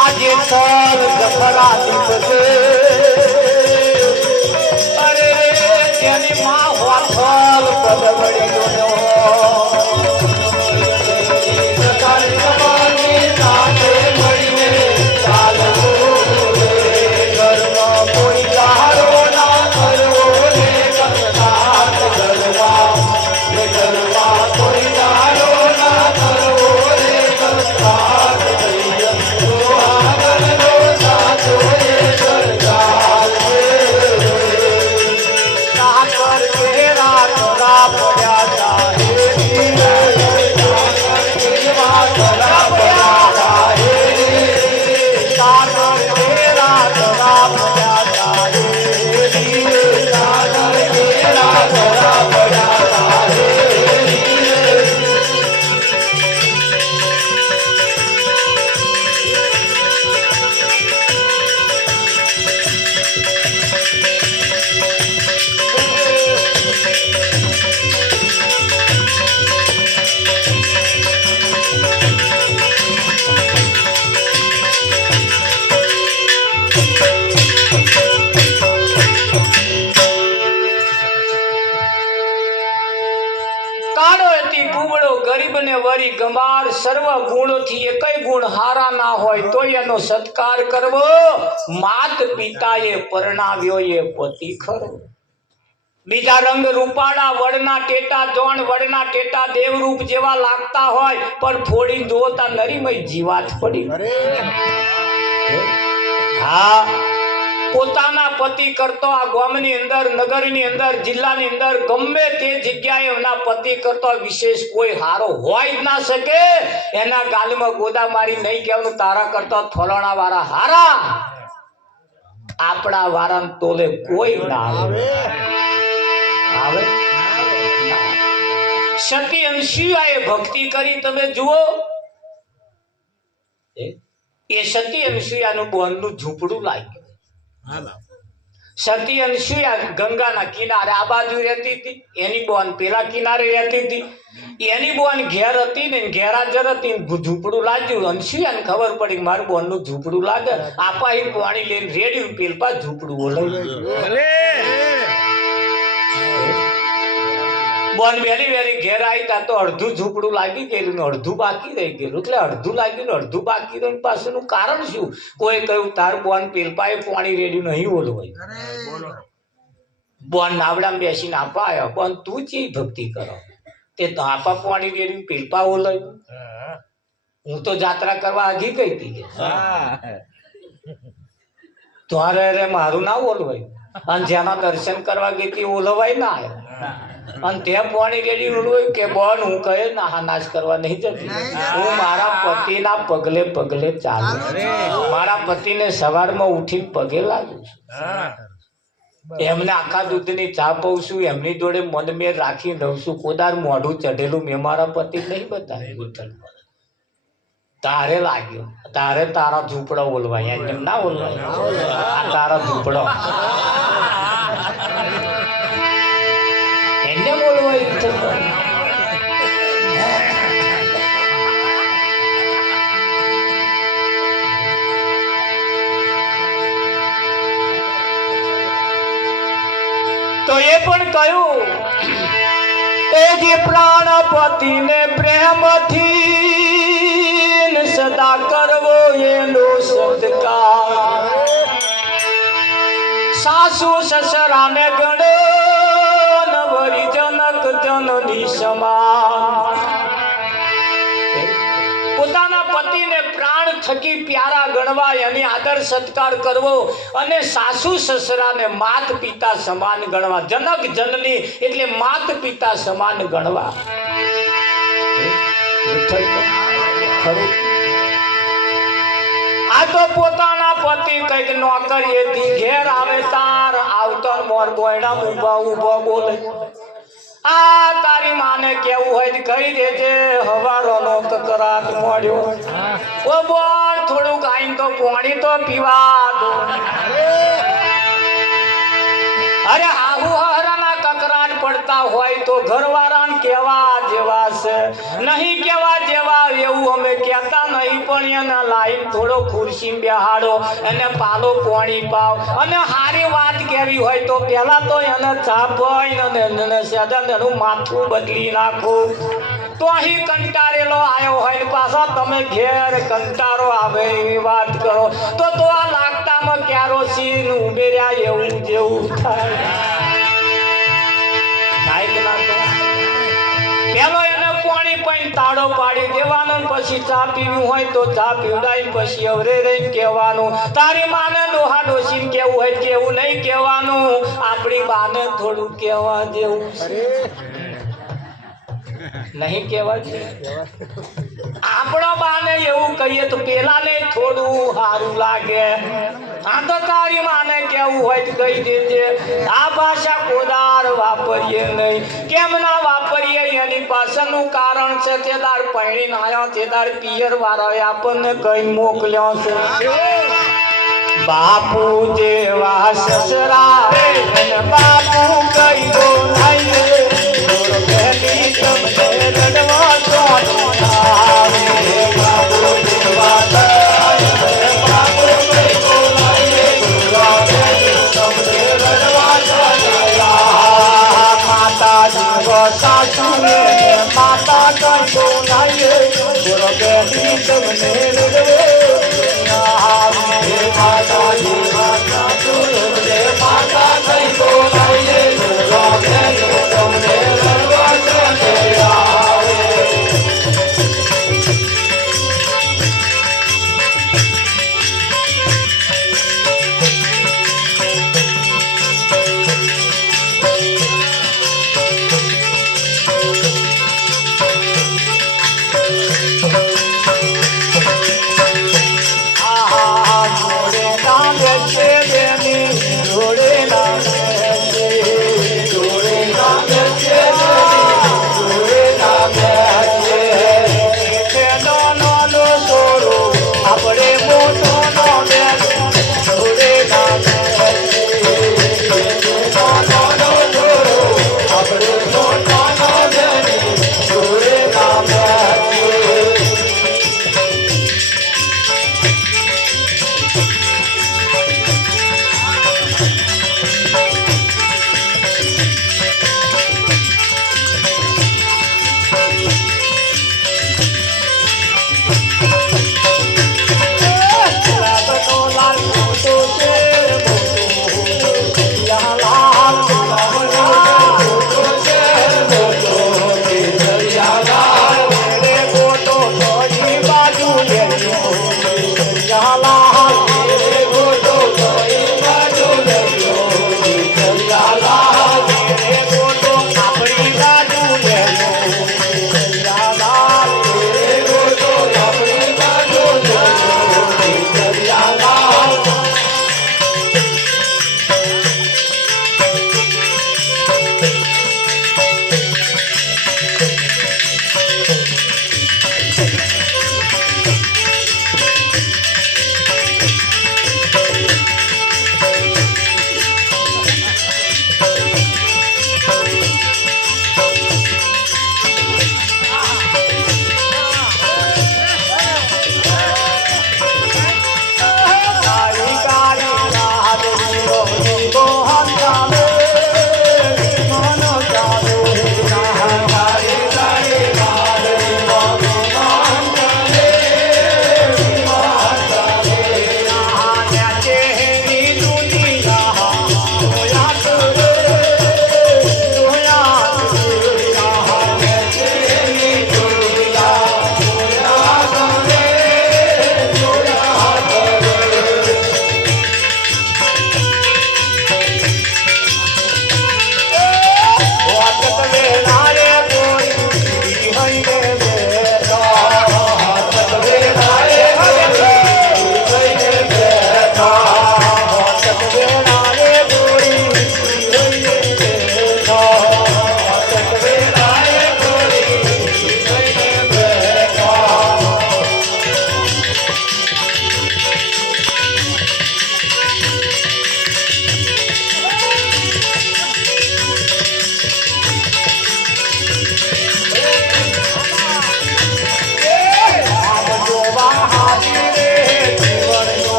આજે સર જફરા દીપસે અરે તેની માં વાથલ પદવડી ગયો સાથે મળીને ચાલવું ઘરમાં કોઈ ગાળો ના કરવો રે કથાત ઘરમાં કોઈ ગાળો ના કરવો રે કથાત વરી ગમાર સર્વ ગુણોથી એકય ગુણ હારા ના હોય તો એનો સત્કાર કરવો માત પિતાએ પરણાવ્યો એ પતિ ખરો બીજા રંગ રૂપાળા વડના ટેટા જોણ વડના ટેટા દેવરૂપ જેવા લાગતા હોય પણ ફોડી જોતા નરીમય જીવાત પડી હા, પોતાના પતિ કરતો આ ગામની અંદર, નગરની અંદર, જિલ્લાની અંદર ગમે તે જગ્યાએ એના પતિ કરતો વિશેષ કોઈ હારો હોય જ ના શકે. એના ગાલમાં ગોદા મારી નહીં કહેવાનું તારા કરતા ફલાણા વાળા હારા, આપણા વાળાને તોલે કોઈ ના આવે. સતી અનસુયાએ ભક્તિ કરી, તમે જુઓ. એ સતી અનસુયાનું બોનનું ઝૂંપડું લાગ્યું. સતી અનસુયા ગંગાના કિનારે આ બાજુ રહેતી હતી, એની બોન પેલા કિનારે રહેતી હતી. એની બોન ઘેર હતી ને ઘેરાજર હતી, ઝૂંપડું લાગ્યું. અનસુયાને ખબર પડી મારું બોનનું ઝૂંપડું લાગે, આપા એ પાણી લઈને રેડ્યું, પેલપા ઝૂંપડું ઓલાવ્યું. બોન વેલી વેલી ઘેર આવી તા તો અડધું ઝૂંપડું લાગી ગયેલું ને અડધું બાકી રહી ગયેલું. એટલે અડધું લાગ્યું ને અડધું બાકી રહ્યું પાછળનું કારણ શું? કોઈ કહ્યું તાર બોન પેલપાએ પાણી રેડ્યું નહીં ઓલવાય. બોન નાવડામાં બેસીને આપા આવ્યા, બોન તું ચી ભક્તિ કરો? તે તો આપા પાણી રેડ્યું પેલપા ઓલાયું. હું તો જાત્રા કરવા આગી ગઈ હતી, ત્યારે મારું ના ઓલવાય. અને જેના દર્શન કરવા ગઈ હતી ઓલવાય ના આવ્યો. અને તે પાણી રેડી ઓલવાયું કે બોન હું કહે ના નાશ કરવા નહીં જતી, હું મારા પતિના પગલે પગલે ચાલું. મારા પતિને સવારમાં ઉઠીને પગે લાગું છું, એમને આખા દૂધની ચા પઉં છું, એમની જોડે મનમેર રાખી રહું છું. કોદાર મોઢું ચઢેલું મેં મારા પતિ નહીં બતાવ્યું. તારે લાગ્યો, તારે તારા ઝૂંપડા ઓલવાય, એમ ના ઓલવાય. આ તારા ઝૂંપડો એને બોલવાય. તો એ પણ કહ્યું એ જે પ્રાણપતિને પ્રેમથી સદા કરવો એનો સત્કાર, સાસુ સસરાને ગણે નવરી જનક જનની સમાન. પોતાના પતિને પ્રાણ થકી પ્યારા ગણવા, એની આદર સત્કાર કરવો અને સાસુ સસરાને માત પિતા સમાન ગણવા. જનક જનની એટલે માત પિતા સમાન ગણવા. આ તો પોતાના પતિ કઈક નોકરીએથી ઘેર આવે તાર આવતો મોર બોયડા ઉભા ઉભા બોલે, આ તારી માને કેવું હોય કહી દેજે હવારોનો કકરાટ મળ્યો. ઓ બોલ થોડુંક આઈને તો પાણી તો પીવા દો. અરે હાહુ હરાના કકરાટ પડતા હોય તો ઘરવાળાને કેવા જેવા છે, નહીં કેવા જેવા એવું અમે કહેતા નહીં. પણ એના લાઈન થોડો ખુરશી બેહાડો, એને પાલો પાણી પાવ, અને સારી વાત કેવી હોય તો પેલા તો એને ચાપાઈ અને એનું માથું બદલી નાખો. તો અહીં કંટાળેલો આવ્યો હોય પાછા તમે ઘેર કંટાળો આવે એવી વાત કરો તો આ લાગતામાં કેરોસીન ઉમેર્યા એવું જેવું થાય. પેલો એને પાણી પાણી તાળો પાડી દેવાનો, પછી ચા પીવું હોય તો ચા પીવડાવી, પછી અવરે રહીને કહેવાનું તારી માને ડોહા ડોસીને કેવું હોય કેવું નહીં કહેવાનું, આપણી બાને થોડું કહેવા જેવું નહીં કહેવા. આપણા બાને એવું કહીએ તો પેલાને થોડું સારું લાગે. આ તો તારી માને કેવું હોય તો કહી દેજે. આ ભાષા કોદાર વાપરીએ નહીં. કેમ ના વાપરીએ એની પાછળનું કારણ છે, તેદાર પૈણીને આવ્યો તેદાર પિયર વાળાએ આપણને કઈ મોકલ્યો છે. બાપુ જેવા સસરા બાપુ કઈ બોલાય પહેલી તમને રડવા સાસુ માતા કઈ બોલાય પહેલી તમને માતાજી માતા કઈ બોલાય તમને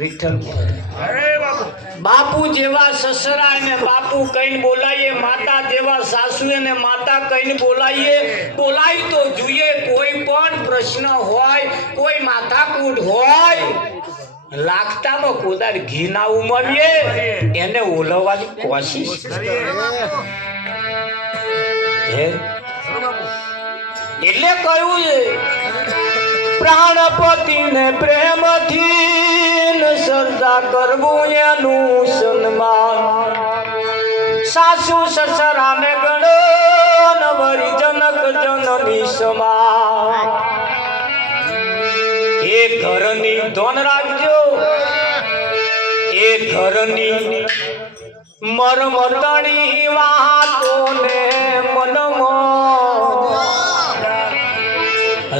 વિઠ્ઠલ બાપુ જેવા સસરા ને બાપુ કઈને બોલાઈએ, માતા જેવા સાસુ ને માતા કઈને બોલાઈએ. બોલાય તો જોઈએ. કોઈ પણ પ્રશ્ન હોય, કોઈ માથાકૂટ હોય, લાગતામાં કોદાર ઘી ના ઉમાવીએ, એને ઓલવવાની કોશિશ એટલે કહ્યું છે પ્રાણપતિ ને પ્રેમથી શ્રદ્ધા કરવું એનું સન્માન. સાસુ સસરા ને ગણો નવરી જનક જનની સમાન. એ ઘરની ધોન રાખજો, એ ઘરની મરમતણી વાતો ને મનમાં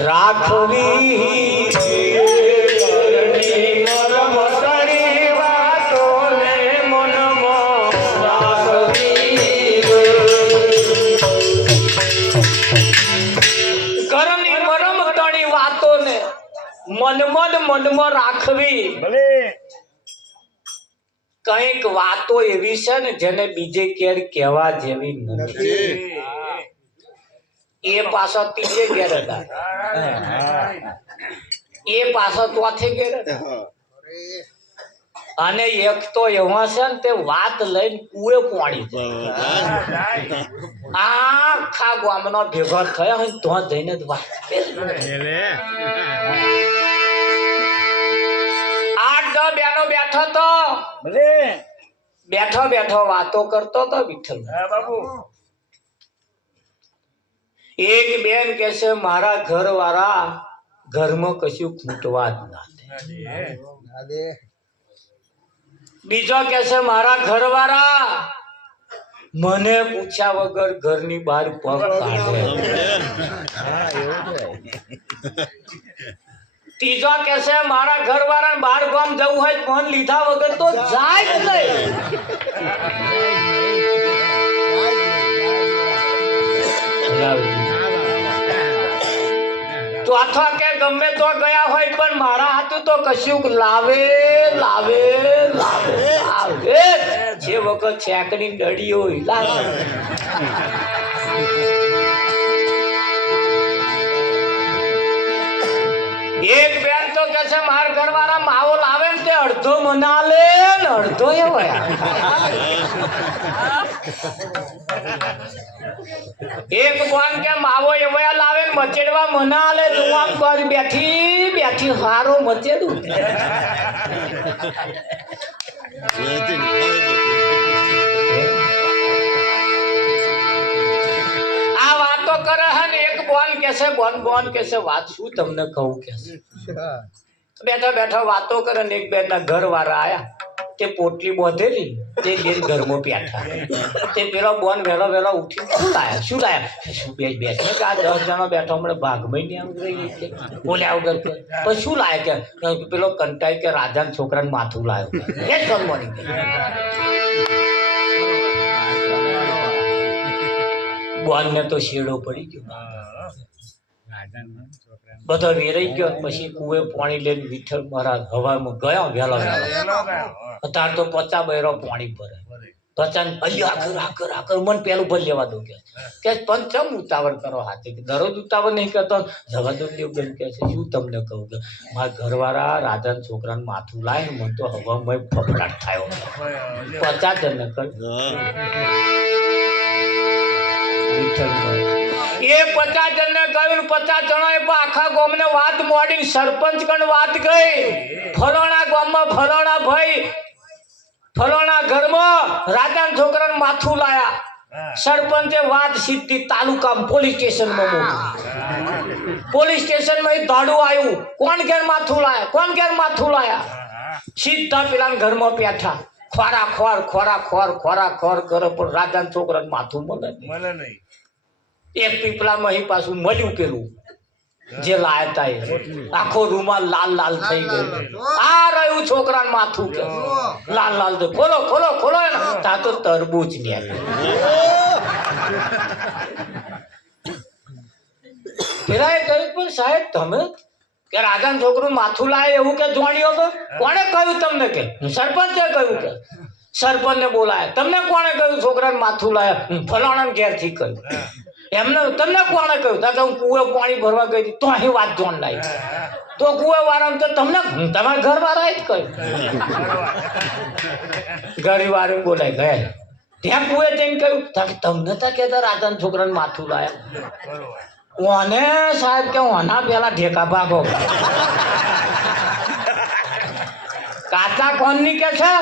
રાખવી. મનમાં રાખવી. કઈક વાતો એવી છે ને જેને બીજે ક્યારે કહેવા જેવી નથી. એ પાછો ત્રીજે ઘેર હતા, એ પાછો ચોથે ઘેર હતા, અને એક તો એવા છે ને તે વાત લઈને કુએ પાણી આખા ગામનો ભેગો થયો હોય તો જઈને જ વાત. બેનો બેઠો તો બેઠો બેઠો વાતો કરતો તો વિઠ્ઠલ. એક બેન કે છે મારા ઘર વાળા ઘરમાં કશું ખૂટવા જ ના દે. બીજો કે છે મારા ઘર વાળા મને પૂછ્યા વગર ઘરની બહાર પગ કાઢે. ત્રીજો કે છે મારા ઘર વાળા બહાર ગામ જવું હોય ફોન લીધા વગર તો જાય જ નહીં. ચોથો કે ગમે તો ગયા હોય પણ મારા હાથું તો કશું લાવે લાવે લાવે લાવે. જે વખત છેકડી ડળી હોય લાવે. અડધો મના લે ને અડધો એ વયા. એક બોન કે માવો એ વયા લાવે ને મચેડવા મના લે તું આમ કરી બેઠી બેઠી હારો મચેડું. આ વાતો કરે હે ને એક બોન કેસે બોન કેસે વાત શું તમને કહું કેસે બેઠા બેઠા વાતો કરે ને એક બેન ના ઘર વાળા આયા તે પોટલી બોધેલી તે બેન ઘરમાં બેઠા તે પેલો બોન વહેલો વહેલો ઉઠી શું લાયા શું બેસ કે આ 10 જણા બેઠો હમણાં ભાગમાં ને આમ રહી છે બોલ્યા વગર કે તો શું લાયા કે પેલો કંટાઈ કે રાજાના છોકરાને માથું લાયો એ જ મળી બોન ને તો શેડો પડી ગયો બધો વેરાઈ ગયો પછી કુએ પાણી લઈને વિઠ્ઠલ મહારાજ હવામાં ગયા વહેલા અત્યારે તો 50 બૈરો પાણી ભરે 50 આકર મન પેલું ભર લેવા દો કે પંચમ ઉતાવળ કરો હાથે દરરોજ ઉતાવળ નહીં કરતો જવા દો દેવગન કે છે શું તમને કહું કે મારા ઘરવાળા રાજાના છોકરાને માથું લાય મને તો હવામાં ફફડાટ થયો 50 જણને કહ્યું વિઠ્ઠલ એ 50 જણને કહ્યું 50 જણાએ આખા ગામને વાત મોડી સરપંચ કણ વાત ગઈ ફલાણા ગામમાં ફલાણા ભાઈ ફલાણા ઘરમાં રાજાના છોકરાને માથું લાયા સરપંચે વાત સીધી તાલુકામાં પોલીસ સ્ટેશનમાં મોકલી પોલીસ સ્ટેશનમાં ધાડું આવ્યું કોણ ઘેર માથું લાયા સીધા પેલા ઘરમાં બેઠા ખોરા ખોર કરે પણ રાજાના છોકરાને માથું મળે નહીં એક પીપળામાં અહીં પાછું મળ્યું પેલું જે લાયા તા આખો રૂમાલ લાલ થઈ ગયો આ રહ્યું છોકરાને માથું કે લાલ તો ખોલો તા તો તરબૂચ ને પેલા એ કહ્યું પણ સાહેબ તમે કે રાજાનું છોકરું માથું લાય એવું કે જોણ્યો તો કોણે કહ્યું તમને કે સરપંચે કહ્યું કે સરપંચને બોલાય તમને કોણે કહ્યું છોકરાને માથું લાયા ફલાણા ઘેરથી કહ્યું એમને તમને કોણે કહ્યું કે હું કુએ પાણી ભરવા ગઈ હતી તો અહીં વાત જોણ લાવી તો કુએ વાળા તો તમને તમારા ઘર વાળા જ કહ્યું ઘર વાળા બોલાય ગયા ત્યાં કુએ તેમ કહ્યું તમને તો કહેતા રાજાના છોકરાને માથું લાયા ઓને સાહેબ કે ઓના પેલા ઢેકા ભાગો કાચા કોણની કે છે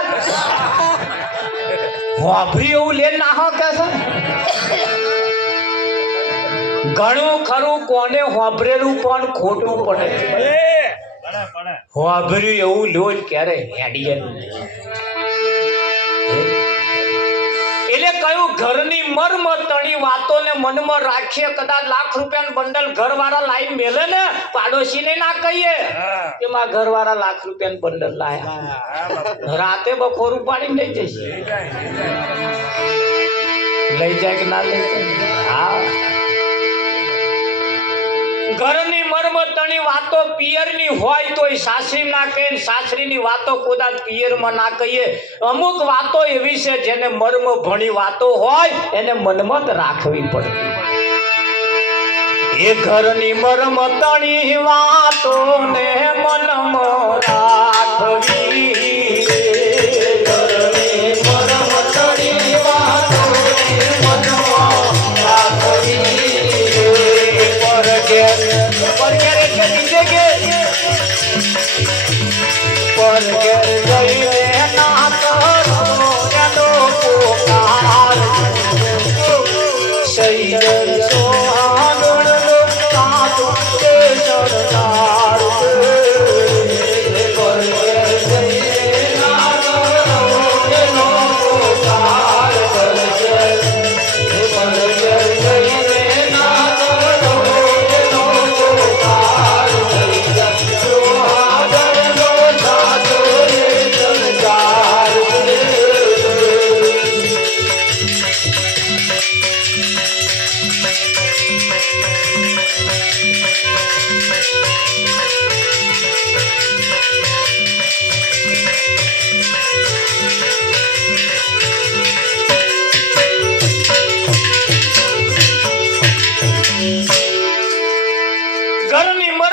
હોભરી એવું લે નાહો કે છે ઘણું ખરું કોને હોભરેલું પણ ખોટું પડે હોભર્યું એવું લોજ ક્યારે હેડીએ એટલે કયું ઘરની મરમતણી વાતોને મનમાં રાખીએ કદાચ લાખ રૂપિયાનું બંડલ ઘરવાળા લાઈન મેલે ને પાડોશીને ના કહીએ કે મારા ઘરવાળા લાખ રૂપિયાનું બંડલ લાયા રાતે બખોરું પાડીને લઈ જશે લઈ જાય કે ના લઈ જાય હા ઘરની મરમતણી વાતો પિયરની હોય તો સાસરી ના કહે સાસરીની વાતો કદાચ પિયરમાં ના કહીએ અમુક વાતો એવી છે જેને મર્મ ભણી વાતો હોય એને મનમાં જ રાખવી પડે એ ઘરની મરમતણી વાતો ને મનમાં રાખવી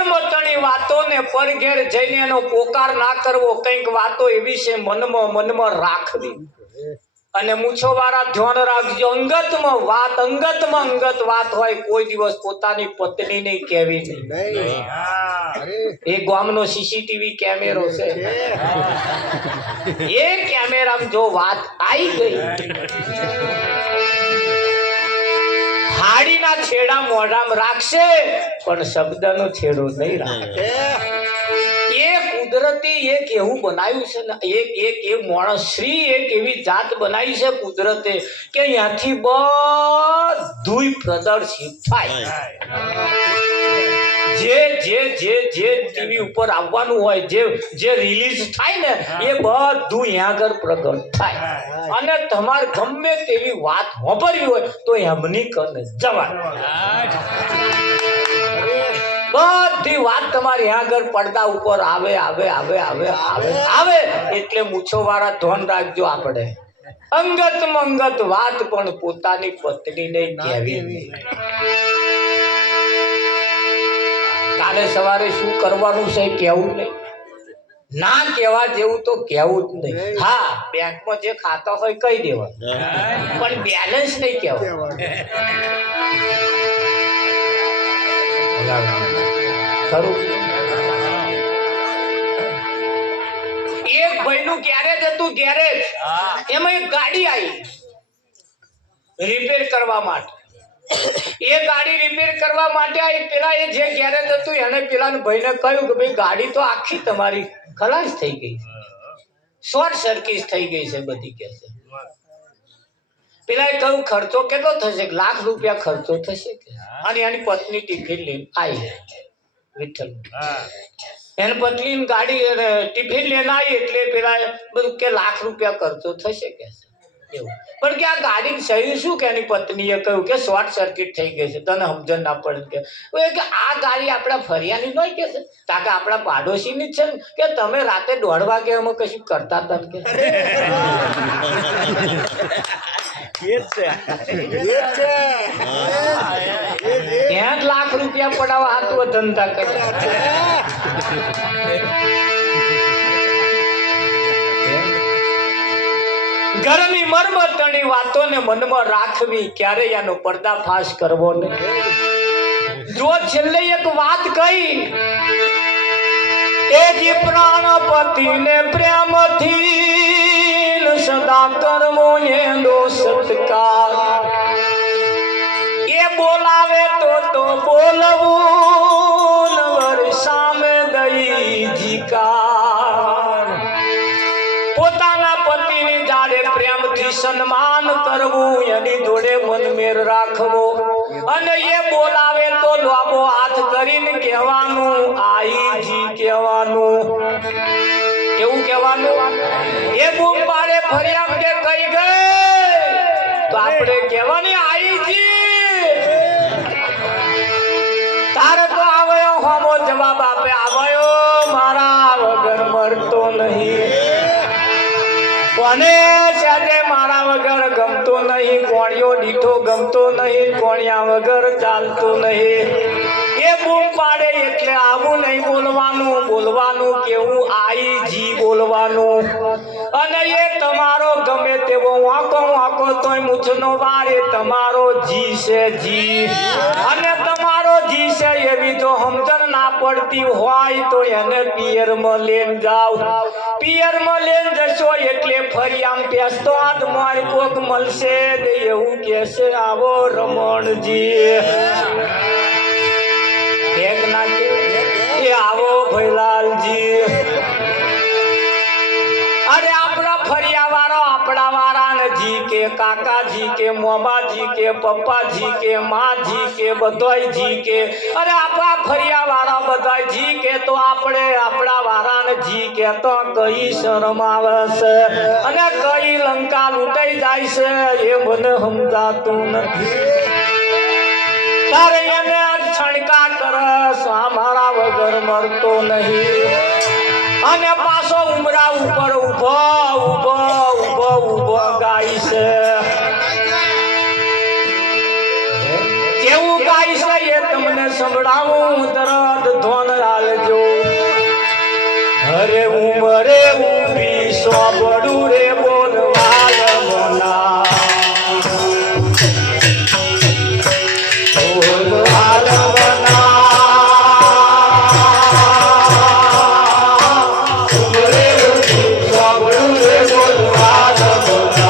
મરમતની વાતોને પરઘેર જઈને એનો પોકાર ના કરવો. કંઈક વાતો એવી છે મનમાં રાખવી. અને મૂછોવાળા ધ્યાન રાખજો, અંગત વાત હોય કોઈ દિવસ પોતાની પત્નીને કહેવી નહીં. એ ગામનો સીસીટીવી કેમેરો છે. એ કેમેરામાં જો વાત આવી ગઈ, હાડીના છેડા મોઢામાં રાખશે પણ શબ્દનો છેડો નહીં રાખે. એ કુદરતી એક એવું બનાવ્યું છે ને, એક માણસ શ્રી એક એવી જાત બનાવી છે કુદરતે કે અહીંયાથી બધું પ્રદર્શિત થાય. જે ટીવી ઉપર આવવાનું હોય, જે રિલીઝ થાય ને, એ બધું અહીંયા આગળ પ્રગટ થાય. અને તમારે ગમે તેવી વાત સાંભળવી હોય તો એમની કને જવાય. બધી વાત તમારી આગળ પડદા ઉપર આવે. એટલે મૂછોવાળા ધ્યાન રાખજો. આપણે અંગત વાત પણ પોતાની પત્નીને કહેવી નહીં. કાલે સવારે શું કરવાનું છે કેવું નહીં. ના કહેવા જેવું તો કહેવું જ નહીં. હા, બેંકમાં જે ખાતા હોય કહી દેવા, પણ બેલેન્સ નહીં કહેવા. ખરું. એક ભાઈનું ગેરેજ હતું, ગેરેજ. એમાં એક ગાડી આવી રિપેર કરવા માટે. એ ગાડી રિપેર કરવા માટે આવી. પેલા એ જે ગેરેજ હતું એને પેલા ભાઈને કહ્યું કે ભાઈ ગાડી તો આખી તમારી ખલાસ થઈ ગઈ, શોર્ટ સર્કિટ થઈ ગઈ છે બધી કે છે. પેલા એ કહ્યું ખર્ચો કેટલો થશે? લાખ રૂપિયા ખર્ચો થશે. અને એની પત્ની ટિફિન લઈને આવી. વિઠ્ઠલ એની પત્ની ગાડી ટિફિન લઈને આવી એટલે પેલા બધું કે લાખ રૂપિયા ખર્ચો થશે કે એવું. પણ કે આ ગાડી સહી શું કે એની પત્નીએ કહ્યું કે શોર્ટ સર્કિટ થઈ ગઈ છે, તને સમજણ ના પડે કે આ ગાડી આપણા ફરિયાની નહીં કે છે, તાકે આપણા પાડોશીની જ છે ને, કે તમે રાતે 1:30 વાગે એમાં કશું કરતા હતા કે 1 લાખ રૂપિયા પડાવવા હાથો ધંધા કર્યા. ઘરની મરમતની વાતોને મનમાં રાખવી, ક્યારેય આનો પર્દાફાશ કરવો નહીં. જો છેલ્લે એક વાત કહી, એ જે પ્રાણપતિને પ્રેમથી સદા કરવો એનો સત્કાર. એ બોલાવે તો બોલવું, નવર સામે દઈ જીકાર. પોતાના પતિની જાડે પ્રેમથી સન્માન કરવું, એની જોડે મનમેર રાખવો. અને એ બોલાવે તો લાંબો હાથ કરીને કહેવાનું આઈજી કહેવાનું. કેવું કહેવાનું? એ બૂમ પાડે ફરિયાદ કે કઈ ગઈ તો આપણે કહેવાની આઈજી. તારે તો આવ્યો હોમો જવાબ આપે, આવ્યો મારા વગર મરતો નહીં, કોને સાથે મારા વગર ગમતો નહીં, કોણિયો દીઠો ગમતો નહીં, કોણિયા વગર ચાલતો નહીં. એ બૂમ પાડે એટલે આવું નહીં બોલવાનું કેવું આઈજી બોલવાનું. અને એ તમારો ગમે તેવો વાંકો તોય મૂછનો વાર, એ તમારો જી છે જી. અને તમારો જી છે એવી જો સમજણ ના પડતી હોય તો એને પિયરમાં લઈને જાઓ. પિયરમાં લઈને જશો એટલે ફરી આમ પેસતો હાથ માર કોક મળશે એવું કહેશે, આવો રમણજી. એક નાખે એ આવો ભૈલાલજી. અરે આપણા ફરિયાવાળો આપણા વાળાને જી કે, કાકાજી કે, મોમાજી કે, પપ્પાજી કે, માજી કે, બધાય જી કે. અરે આપણા ફરિયાવાળા બધાય જી કે તો આપણે આપણા વાળાને જી કે તો કઈ શરમ આવે છે અને કઈ લંકા લૂંટાઈ જાય છે એ મને સમજાતું નથી. તારે એને છણકા કરસ અમારા વગર મરતો નહીં. અને પાછો ઉમરા ઉપર ઉભો ગાય છે. કેવું ગાય છે એ તમને સંભળાવું, દરદ ધોન અરે ઉમરે ઊભી સોબડું રે બોલવાલ મના બોલવાલ મના ઉમરે ઊભી સોબડું રે બોલવાલ મના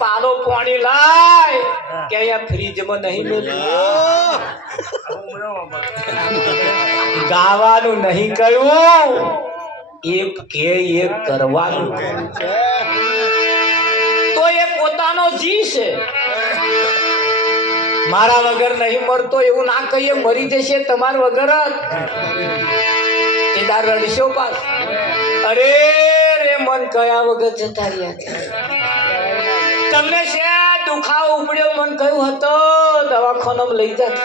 પાલો પાણી લાય કે અહીંયા ફ્રીજમાં નહીં મેલ્યું ગાવાનું નહીં કહ્યું એક કે એક કરવાનું તો એ પોતાનો જી છે મારા વગર નહીં મરતો એવું ના કહીએ મરી જશે તમારા વગર જ એ દાર રડશો પાસ અરે રે મન કયા વગર જતા રહ્યા તમને છે દુખાવો ઉપડ્યો મન કયું હતો દવાખાનામાં લઈ જાત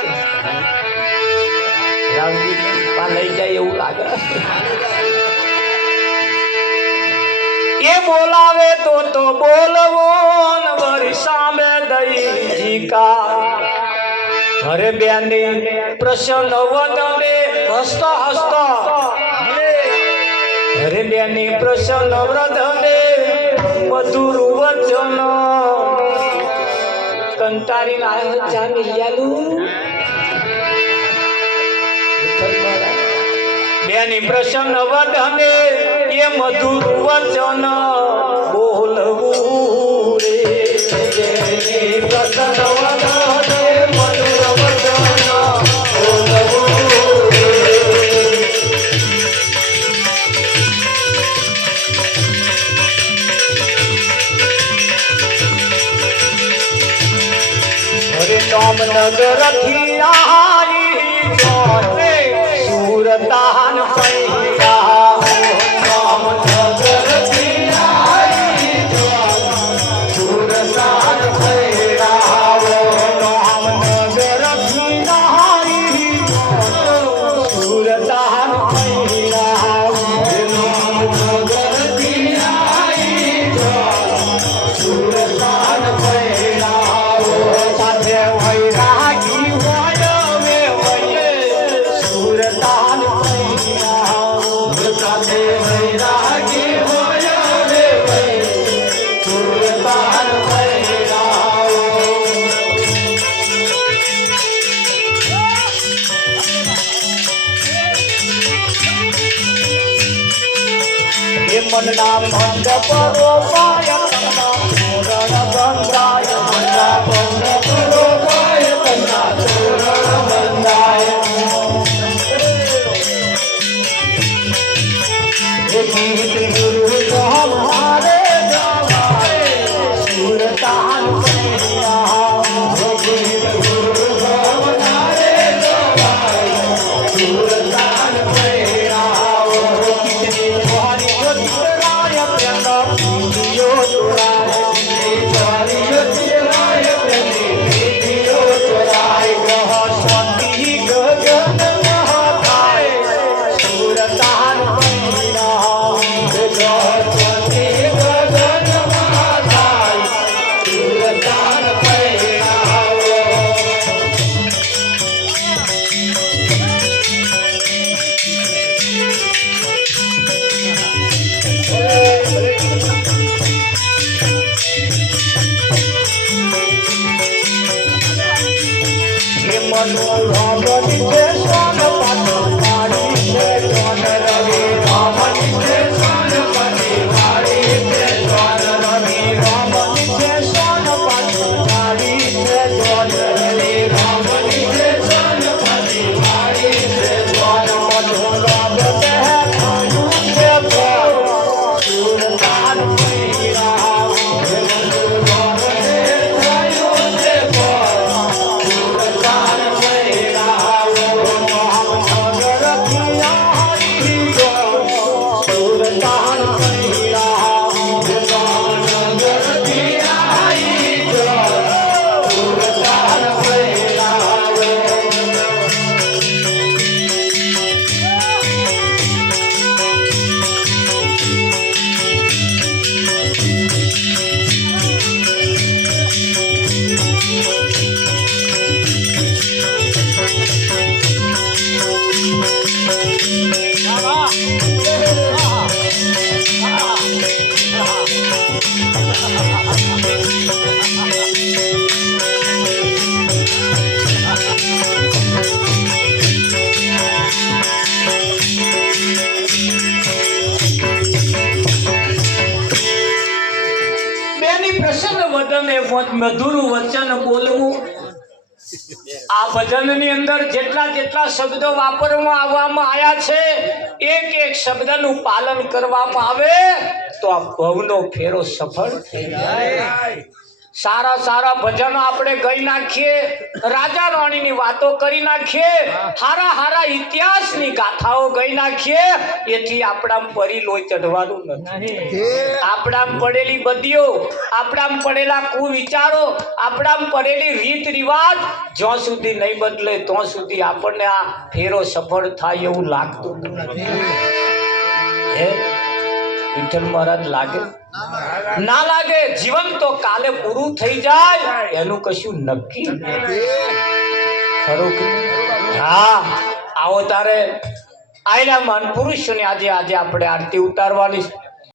રામજી લઈ જાય એવું લાગે એ બોલાવે તો બોલવો ને વરી સામે દઈ જીકા હરે બેની પ્રસન્ન વદને હસતા હસતા હરે બેની પ્રસન્ન વ્રધને મધુર વચન કંટારી લાય ચા મિલ્યાલું બેની પ્રસન્ન વદને એ મધુર વચન બોલવું રે બેની પ્રસન્ન વદને મધુર વચન બોલવું નગર થી આવી જોને સુરતાન પૈયા નગર થી આવી સુરતાન પૈયા નગર થી આવી સુરતાન પૈયા નગર થી આવી સુરતાન મનના મંડપ રોપાય તોરણ બંધાય મનના મંડપ રોપાય તોરણ બંધાય ગીત ગુરુ તમારે જવાય સુરતાન પૈયા ગીત ગુરુ તમારે જવાય સુરતાન પૈયા Rama બેની પ્રસન્ન વદને મધુર વચન બોલવું. આ ભજનની અંદર જેટલા જેટલા શબ્દો વાપરવામાં આવવામાં આવ્યા છે, એક એક શબ્દનું પાલન કરવામાં આવે તો આ ભવનો ફેરો સફળ થઈ જાય. સારા સારા ભજનો આપણે ગઈ નાખીએ, રાજા રાણીની વાતો કરી નાખીએ, હારા હારા ઇતિહાસની ગાથાઓ ગઈ નાખીએ, એથી આપણામાં પરી લોહી ચઢવાનું નથી. આપણામાં પડેલી બદીઓ, આપણામાં પડેલા કુવિચારો, આપણામાં પડેલી રીત રિવાજ જ્યાં સુધી નહીં બદલે ત્યાં સુધી આપણને આ ફેરો સફળ થાય એવું લાગતું નથી. હે વિઠ્ઠલ મહારાજ લાગે ના લાગે? જીવન તો કાલે પૂરું થઈ જાય એનું કશું નક્કી ખરું કે? હા, આવો તારે આયલા મહાન પુરુષોની આજે આપણે આરતી ઉતારવાની.